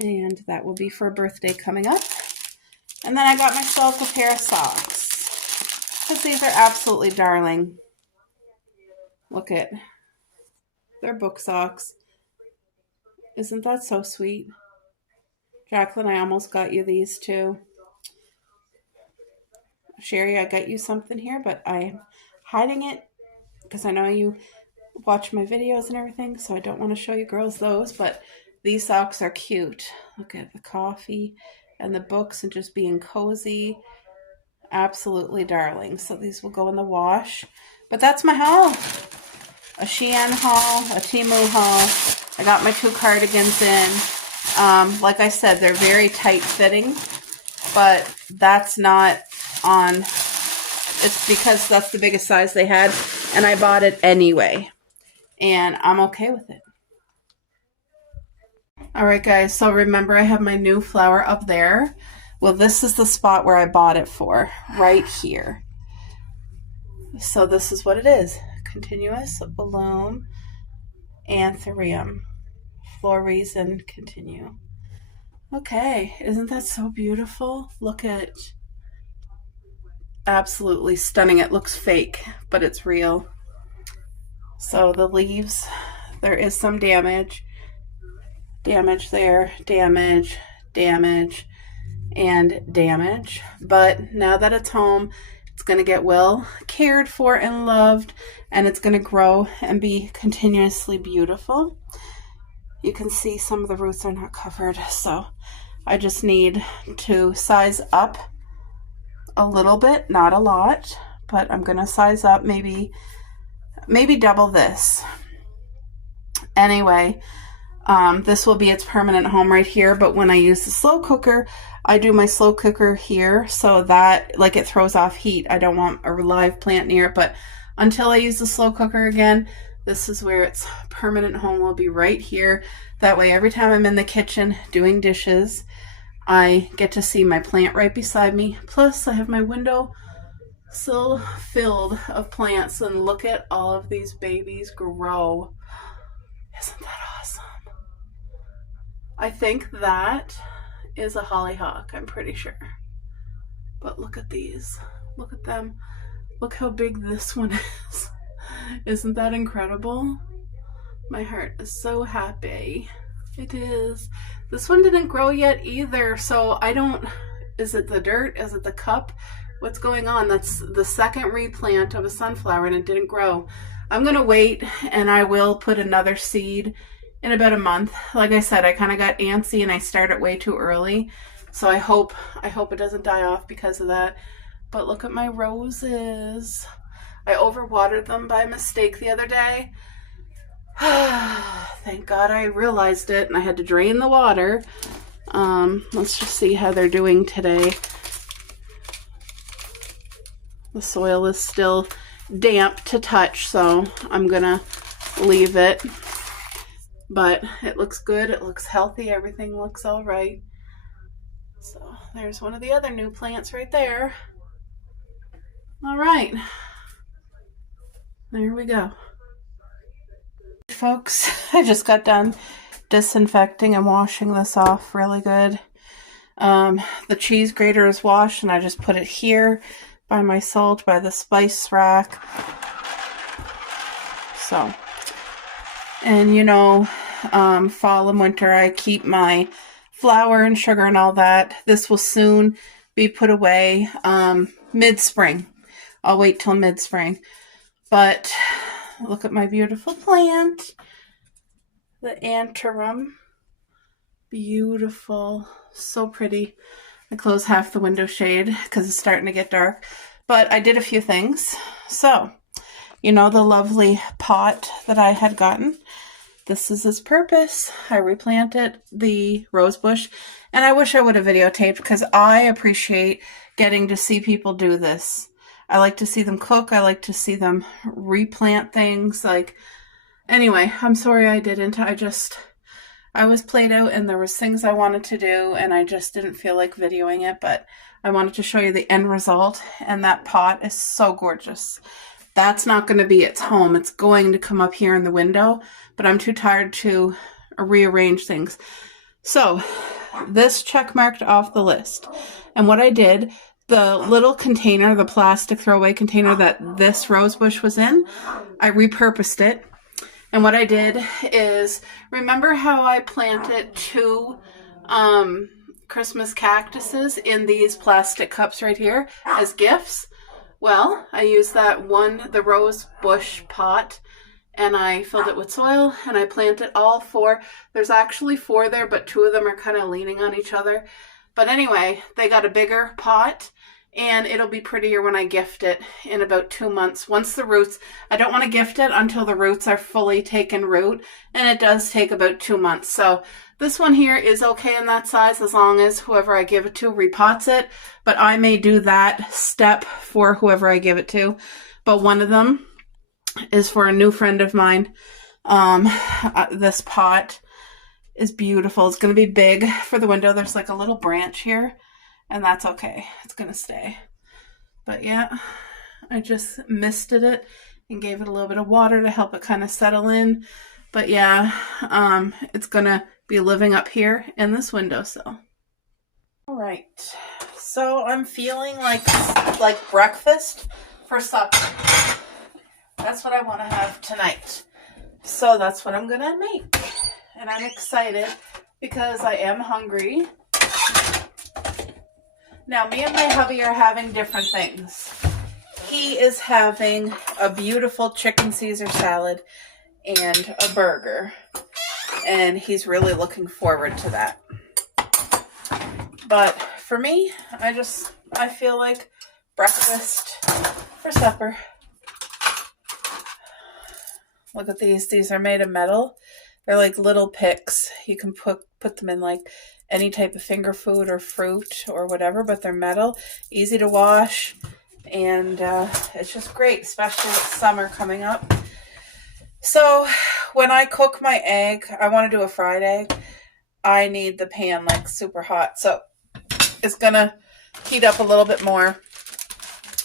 And that will be for a birthday coming up. And then I got myself a pair of socks. Because these are absolutely darling. Look at, they're book socks. Isn't that so sweet? Jacqueline, I almost got you these too. Sherry, I got you something here, but I'm hiding it because I know you watch my videos and everything, so I don't want to show you girls those, but these socks are cute. Look at the coffee and the books and just being cozy. Absolutely darling. So these will go in the wash. But that's my haul. A Shein haul, a Temu haul. I got my 2 cardigans in. Like I said, they're very tight fitting, but that's not on, it's because that's the biggest size they had, and I bought it anyway. And I'm okay with it. Alright guys, so remember I have my new flower up there. Well, this is the spot where I bought it for, right here. So this is what it is. Continuous Bloom Anthurium. Flores and continue. Okay, isn't that so beautiful? Look at, absolutely stunning. It looks fake, but it's real. So the leaves, there is some damage. Damage there, damage, damage, and damage. But now that it's home, it's going to get well cared for and loved, and it's going to grow and be continuously beautiful. You can see some of the roots are not covered, so I just need to size up a little bit, not a lot, but I'm going to size up maybe double this. Anyway, this will be its permanent home right here, but when I use the slow cooker, I do my slow cooker here so that, like, it throws off heat. I don't want a live plant near it, but until I use the slow cooker again, this is where its permanent home will be, right here. That way, every time I'm in the kitchen doing dishes, I get to see my plant right beside me. Plus, I have my window sill filled of plants, and look at all of these babies grow. Isn't that awesome? I think that is a hollyhock, I'm pretty sure. But look at these. Look at them. Look how big this one is. Isn't that incredible? My heart is so happy. It is. This one didn't grow yet either, so I don't, is it the dirt? Is it the cup? What's going on? That's the second replant of a sunflower and it didn't grow. I'm going to wait and I will put another seed in about a month. Like I said, I kind of got antsy and I started way too early. So I hope it doesn't die off because of that. But look at my roses. I overwatered them by mistake the other day. Thank God I realized it and I had to drain the water. Let's just see how they're doing today. The soil is still damp to touch, so I'm gonna leave it. but it looks good. It looks healthy. Everything looks all right. So there's one of the other new plants right there. All right. There we go. Folks, I just got done disinfecting and washing this off really good. The cheese grater is washed, and I just put it here by my salt, by the spice rack. So, and you know, fall and winter I keep my flour and sugar and all that. This will soon be put away mid-spring. I'll wait till mid-spring. But look at my beautiful plant, the antirum. Beautiful, so pretty. I closed half the window shade because it's starting to get dark. But I did a few things. So, you know the lovely pot that I had gotten? This is its purpose. I replanted the rose bush, and I wish I would have videotaped because I appreciate getting to see people do this. I like to see them cook. I like to see them replant things. Like, anyway, I'm sorry I didn't. I was played out and there was things I wanted to do and I just didn't feel like videoing it, but I wanted to show you the end result, and that pot is so gorgeous. That's not going to be its home. It's going to come up here in the window, but I'm too tired to rearrange things. So this check marked off the list. And what I did, the little container, the plastic throwaway container that this rose bush was in, I repurposed it. And what I did is, remember how I planted 2 Christmas cactuses in these plastic cups right here as gifts? Well, I used that one, the rose bush pot, and I filled it with soil and I planted all 4. There's actually 4 there, but 2 of them are kind of leaning on each other. But anyway, they got a bigger pot, and it'll be prettier when I gift it in about 2 months. Once the roots, I don't want to gift it until the roots are fully taken root, and it does take about 2 months. So this one here is okay in that size as long as whoever I give it to repots it, but I may do that step for whoever I give it to. But one of them is for a new friend of mine. This pot is beautiful. It's going to be big for the window. There's like a little branch here, and that's okay. It's going to stay. But yeah, I just misted it and gave it a little bit of water to help it kind of settle in. But yeah, it's going to be living up here in this windowsill. All right, so I'm feeling like breakfast for supper. That's what I want to have tonight. So that's what I'm going to make. And I'm excited because I am hungry. Now, me and my hubby are having different things. He is having a beautiful chicken Caesar salad and a burger. And he's really looking forward to that. But for me, I feel like breakfast for supper. Look at these. These are made of metal. They're like little picks. You can put them in like any type of finger food or fruit or whatever, but they're metal, easy to wash, and it's just great, especially with summer coming up. So when I cook my egg, I want to do a fried egg. I need the pan like super hot. So it's going to heat up a little bit more,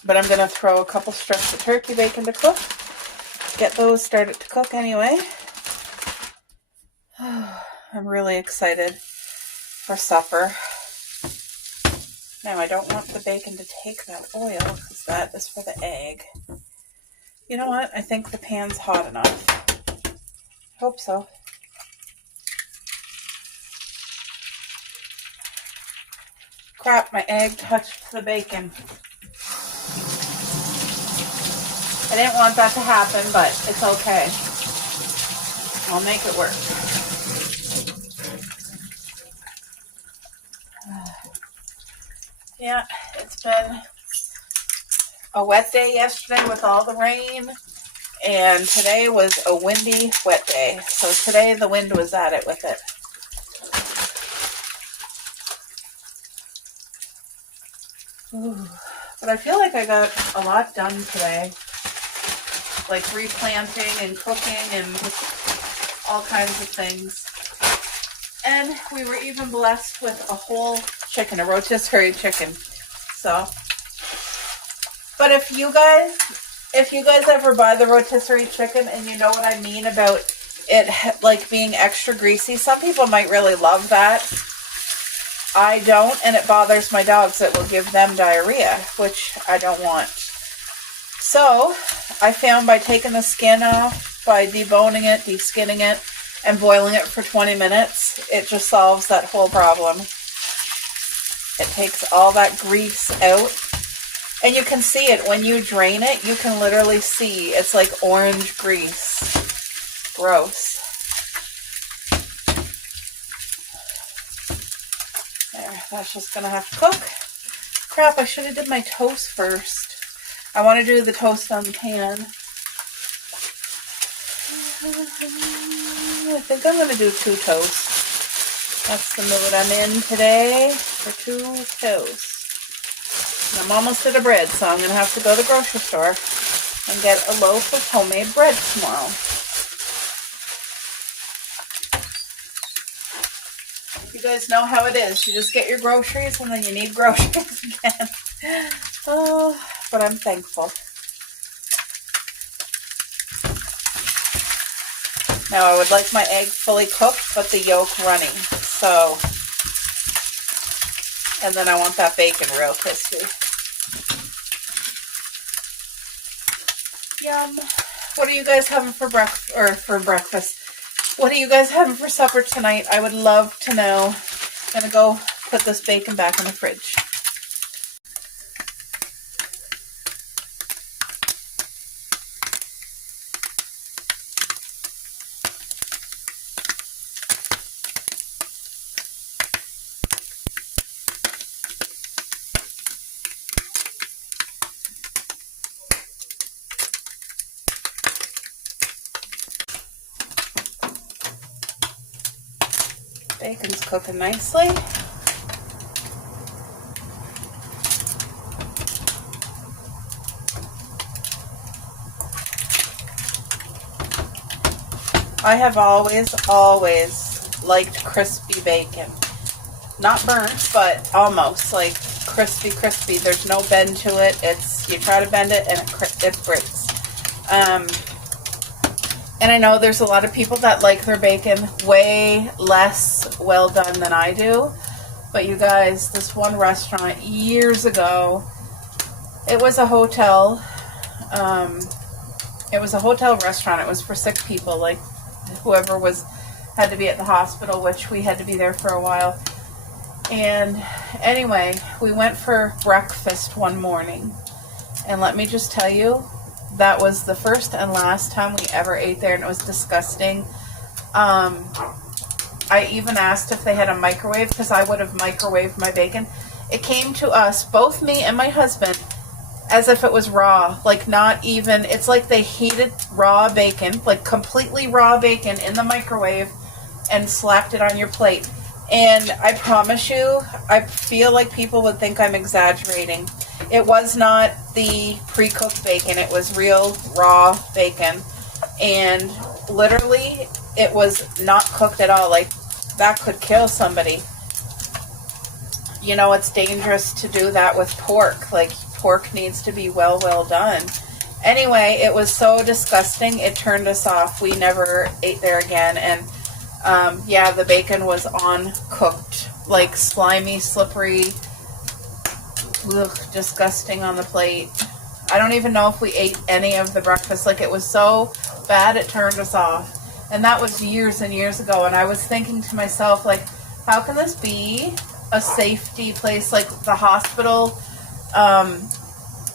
but I'm going to throw a couple strips of turkey bacon to cook. Get those started to cook anyway. I'm really excited for supper. Now, I don't want the bacon to take that oil because that is for the egg. You know what? I think the pan's hot enough. Hope so. Crap, my egg touched the bacon. I didn't want that to happen, but it's okay. I'll make it work. Yeah, it's been a wet day yesterday with all the rain, and today was a windy, wet day. So today the wind was at it with it. Ooh. But I feel like I got a lot done today. Like replanting and cooking and just all kinds of things. And we were even blessed with a whole chicken, a rotisserie chicken. So, but if you guys ever buy the rotisserie chicken and you know what I mean about it like being extra greasy, some people might really love that. I don't, and it bothers my dogs. It will give them diarrhea, which I don't want. So I found by taking the skin off, by deboning it, deskinning it, and boiling it for 20 minutes, it just solves that whole problem. It takes all that grease out. And you can see it when you drain it. You can literally see it's like orange grease. Gross. There, that's just gonna have to cook. Crap, I should have did my toast first. I want to do the toast on the pan. I think I'm going to do 2 toasts. That's the mood I'm in today, for 2 toasts. And I'm almost out of bread, so I'm going to have to go to the grocery store and get a loaf of homemade bread tomorrow. You guys know how it is. You just get your groceries and then you need groceries again. Oh, but I'm thankful. Now I would like my egg fully cooked, but the yolk running. So, and then I want that bacon real crispy. Yum. What are you guys having for breakfast? What are you guys having for supper tonight? I would love to know. I'm gonna go put this bacon back in the fridge. Bacon's cooking nicely. I have always liked crispy bacon. Not burnt, but almost like crispy. There's no bend to it. You try to bend it and it breaks. And I know there's a lot of people that like their bacon way less well done than I do. But you guys, this one restaurant years ago, it was a hotel. It was a hotel restaurant. It was for sick people, like whoever had to be at the hospital, which we had to be there for a while. And anyway, we went for breakfast one morning. And let me just tell you, that was the first and last time we ever ate there, and it was disgusting. I even asked if they had a microwave, because I would have microwaved my bacon. It came to us, both me and my husband, as if it was raw. Like not even, it's like they heated raw bacon, like completely raw bacon in the microwave and slapped it on your plate. And I promise you, I feel like people would think I'm exaggerating. It was not the pre-cooked bacon. It was real raw bacon. And literally, it was not cooked at all. Like, that could kill somebody. You know, it's dangerous to do that with pork. Like, pork needs to be well done. Anyway, it was so disgusting, it turned us off. We never ate there again. And, yeah, the bacon was uncooked. Like, slimy, slippery. Ugh, disgusting on the plate. I don't even know if we ate any of the breakfast. Like, it was so bad it turned us off. And that was years and years ago. And I was thinking to myself, like, how can this be a safety place? Like, the hospital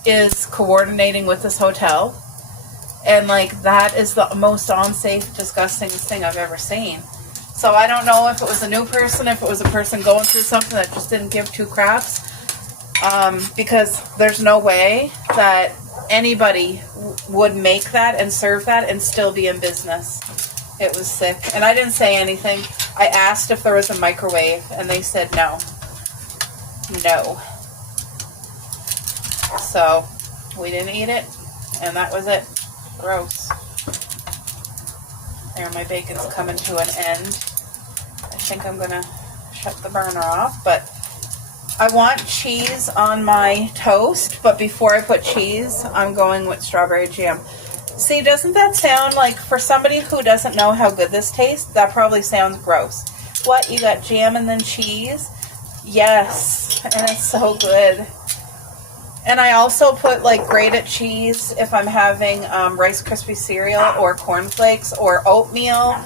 is coordinating with this hotel. And, like, that is the most unsafe, disgusting thing I've ever seen. So I don't know if it was a new person, if it was a person going through something that just didn't give two craps. Because there's no way that anybody would make that and serve that and still be in business. It was sick. And I didn't say anything. I asked if there was a microwave, and they said no. No. So, we didn't eat it, and that was it. Gross. There, my bacon's coming to an end. I think I'm gonna shut the burner off, but I want cheese on my toast, but before I put cheese, I'm going with strawberry jam. See, doesn't that sound like, for somebody who doesn't know how good this tastes, that probably sounds gross. What, you got jam and then cheese? Yes, and it's so good. And I also put like grated cheese if I'm having Rice Krispie cereal or cornflakes or oatmeal.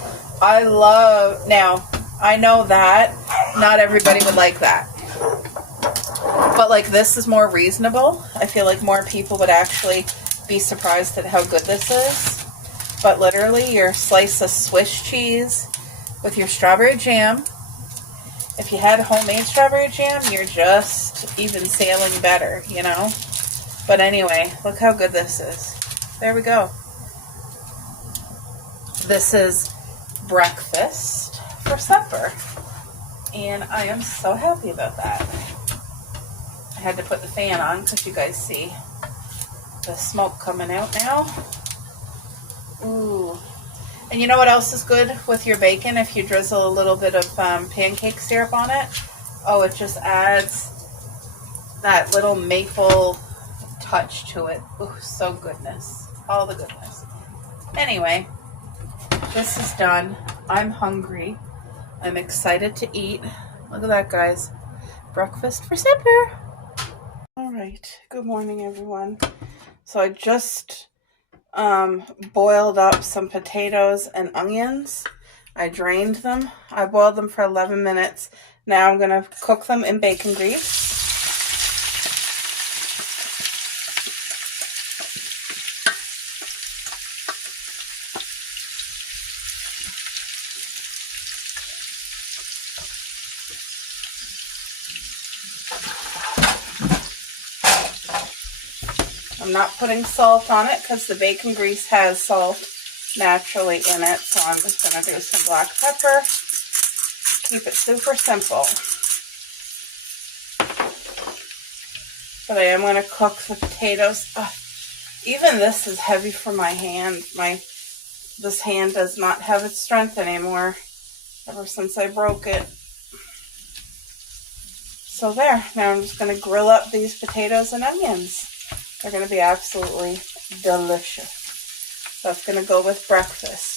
I love, now, I know that not everybody would like that. But like this is more reasonable. I feel like more people would actually be surprised at how good this is. But literally your slice of Swiss cheese with your strawberry jam. If you had homemade strawberry jam, you're just even sailing better, you know? But anyway, look how good this is. There we go. This is breakfast for supper. And I am so happy about that. I had to put the fan on because you guys see the smoke coming out now. Ooh. And you know what else is good with your bacon if you drizzle a little bit of pancake syrup on it? Oh, it just adds that little maple touch to it. Ooh, so goodness. All the goodness. Anyway, this is done. I'm hungry. I'm excited to eat. Look at that, guys. Breakfast for supper. All right. Good morning, everyone. So I just boiled up some potatoes and onions. I drained them. I boiled them for 11 minutes. Now I'm going to cook them in bacon grease. I'm not putting salt on it because the bacon grease has salt naturally in it. So I'm just going to do some black pepper. Keep it super simple. But I am going to cook the potatoes. Ugh, even this is heavy for my hand. This hand does not have its strength anymore ever since I broke it. So there. Now I'm just going to grill up these potatoes and onions. They're going to be absolutely delicious. That's going to go with breakfast.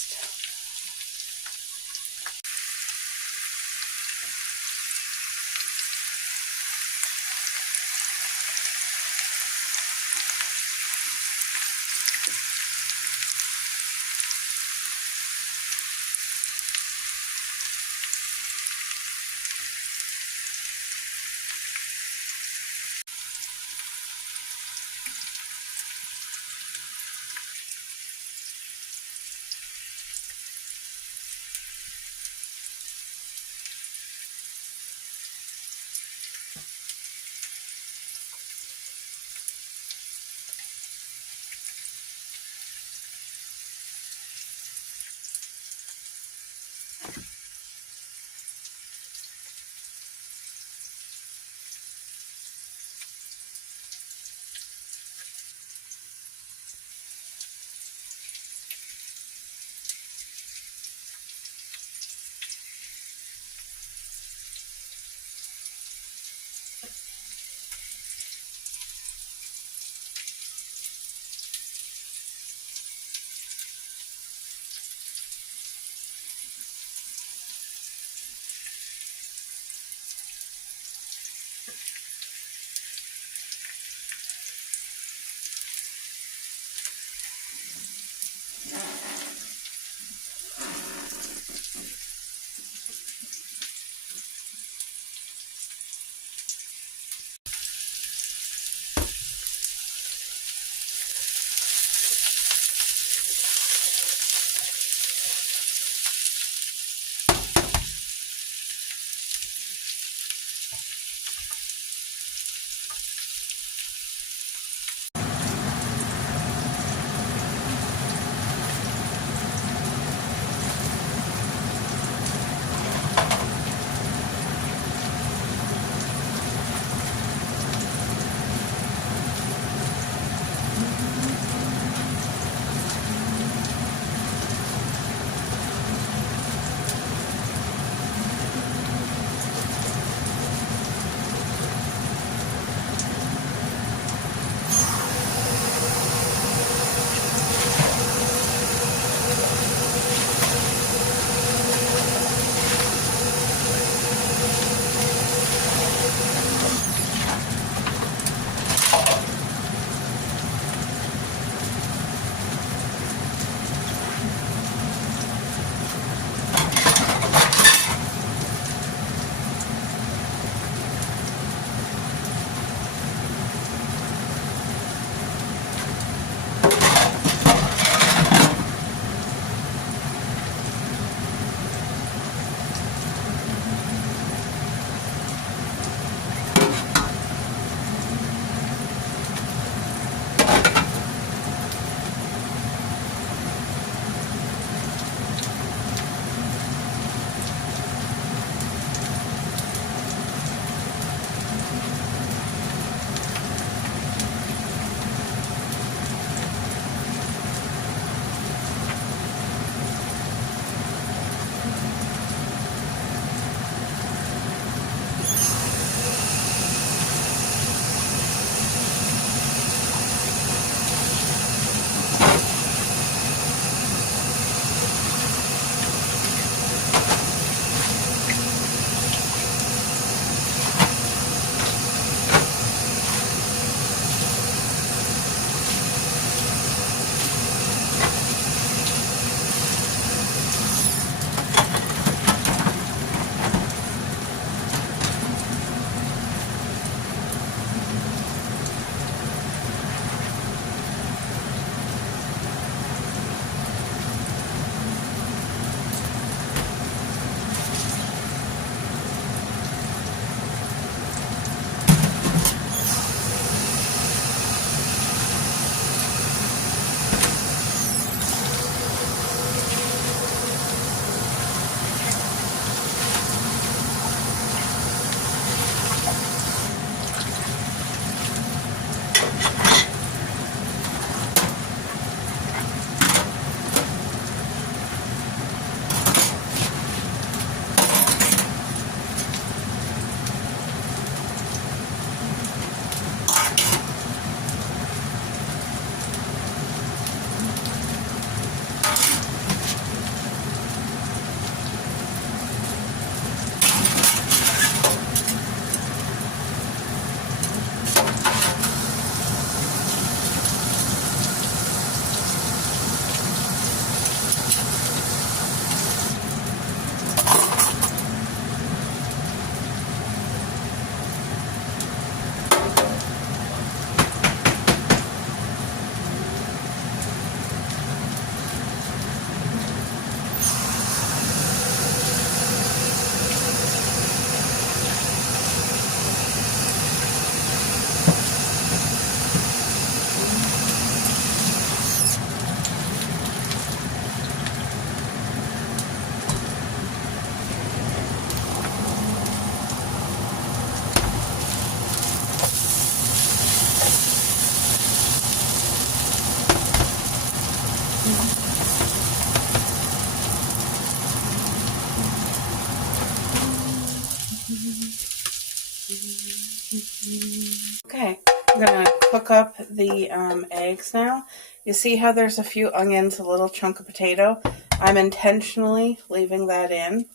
Okay, I'm going to cook up the eggs now. You see how there's a few onions, a little chunk of potato? I'm intentionally leaving that in.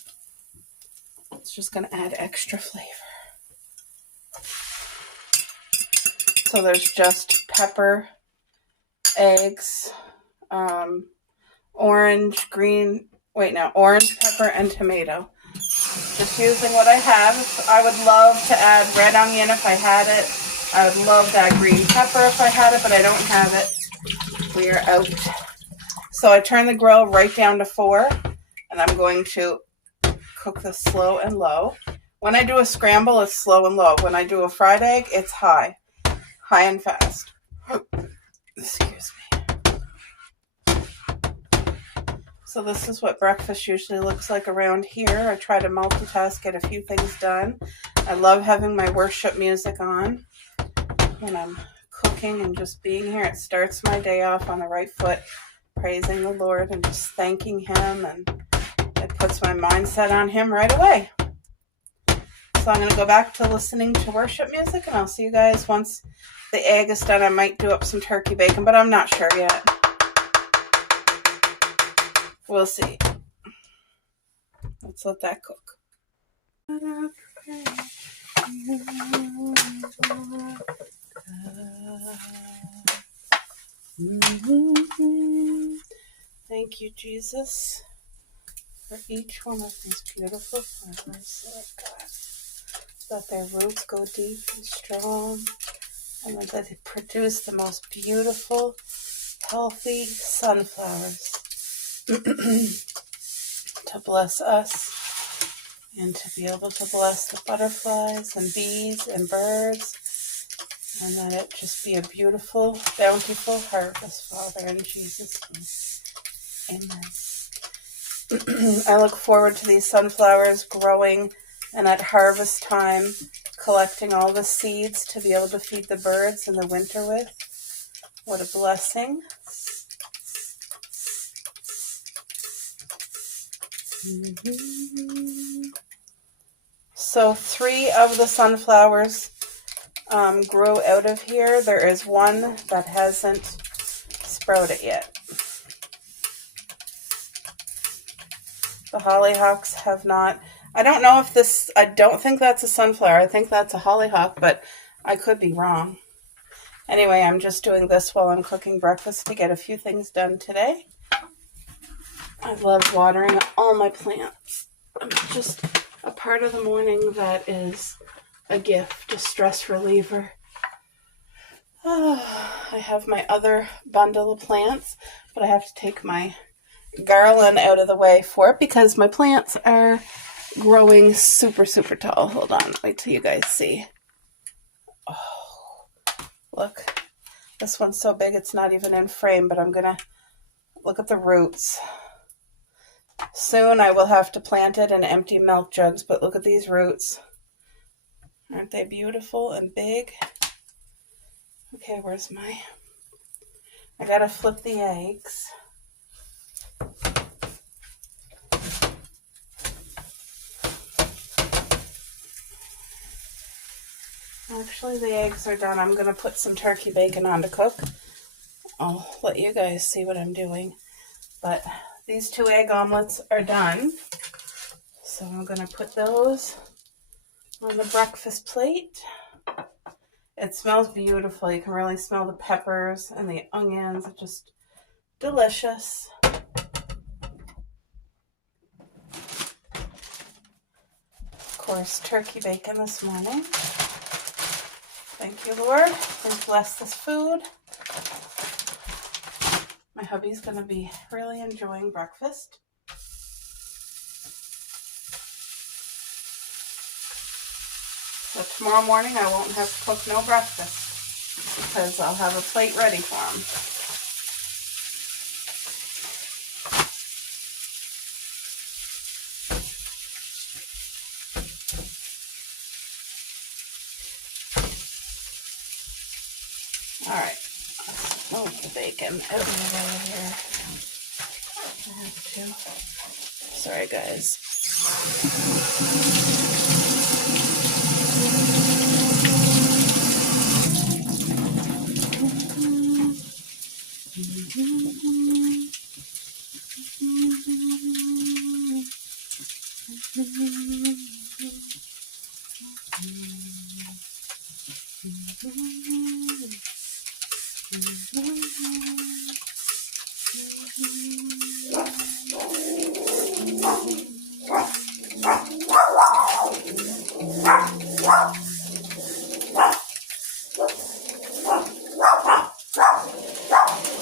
It's just going to add extra flavor. So there's just pepper, eggs, orange, pepper, and tomato. Just using what I have. I would love to add red onion if I had it. I would love that green pepper if I had it, but I don't have it. We are out. So I turn the grill right down to 4, and I'm going to cook this slow and low. When I do a scramble, it's slow and low. When I do a fried egg, it's high and fast. Excuse me. So this is what breakfast usually looks like around here. I try to multitask, get a few things done. I love having my worship music on when I'm cooking and just being here. It starts my day off on the right foot, praising the Lord and just thanking Him, and it puts my mindset on Him right away. So I'm going to go back to listening to worship music, and I'll see you guys once the egg is done. I might do up some turkey bacon, but I'm not sure yet. We'll see. Let's let that cook. Thank you, Jesus, for each one of these beautiful flowers, Lord God. Let their roots go deep and strong, and that they produce the most beautiful, healthy sunflowers to bless us and to be able to bless the butterflies and bees and birds, and that it just be a beautiful, bountiful harvest, Father, in Jesus' name. Amen. I look forward to these sunflowers growing, and at harvest time, collecting all the seeds to be able to feed the birds in the winter with. What a blessing. So 3 of the sunflowers grew out of here. There is one that hasn't sprouted yet. The hollyhocks have not. I don't know if this, I don't think that's a sunflower. I think that's a hollyhock, but I could be wrong. Anyway, I'm just doing this while I'm cooking breakfast to get a few things done today. I love watering all my plants. It's just a part of the morning that is a gift, a stress reliever. I have my other bundle of plants, but I have to take my garland out of the way for it because my plants are growing super, super tall. Hold on, wait till you guys see. Oh, look. This one's so big it's not even in frame, but I'm going to look at the roots. Soon I will have to plant it in empty milk jugs, but look at these roots. Aren't they beautiful and big? Okay, where's my... I gotta flip the eggs. Actually, the eggs are done. I'm gonna put some turkey bacon on to cook. I'll let you guys see what I'm doing. But these 2 egg omelets are done. So I'm gonna put those on the breakfast plate. It smells beautiful. You can really smell the peppers and the onions. It's just delicious. Of course, turkey bacon this morning. Thank you, Lord. Please bless this food. My hubby's going to be really enjoying breakfast. So tomorrow morning I won't have to cook no breakfast because I'll have a plate ready for him. All right, let's move the bacon out of the way here. I have to. Sorry, guys.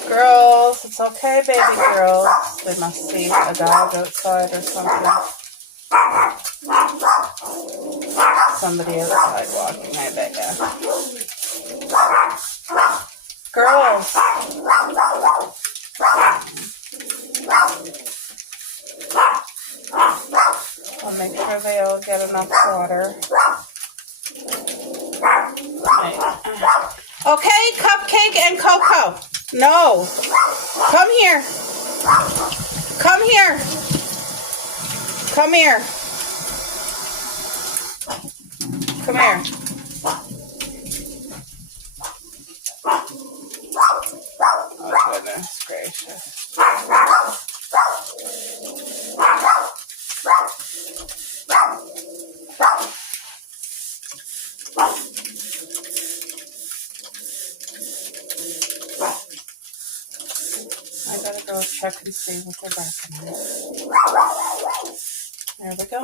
Girls, it's okay, baby girls. They must see a dog outside or something. Somebody outside walking, I bet ya. Girls. I'll make sure they all get enough water. Okay, Cupcake and Coco. No. Come here. Come here. Come here. Come here. Oh, goodness gracious. I gotta go check and see what they're barking at. There we go.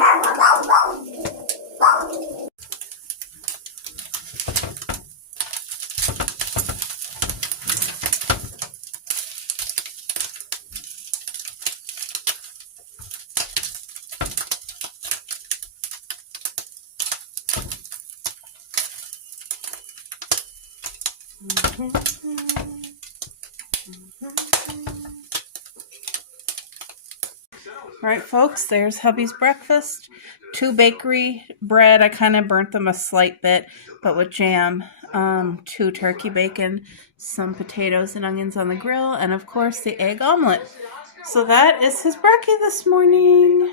All right, folks, there's hubby's breakfast. 2 bakery bread. I kind of burnt them a slight bit, but with jam. 2 turkey bacon, some potatoes and onions on the grill, and of course the egg omelet. So that is his brekkie this morning.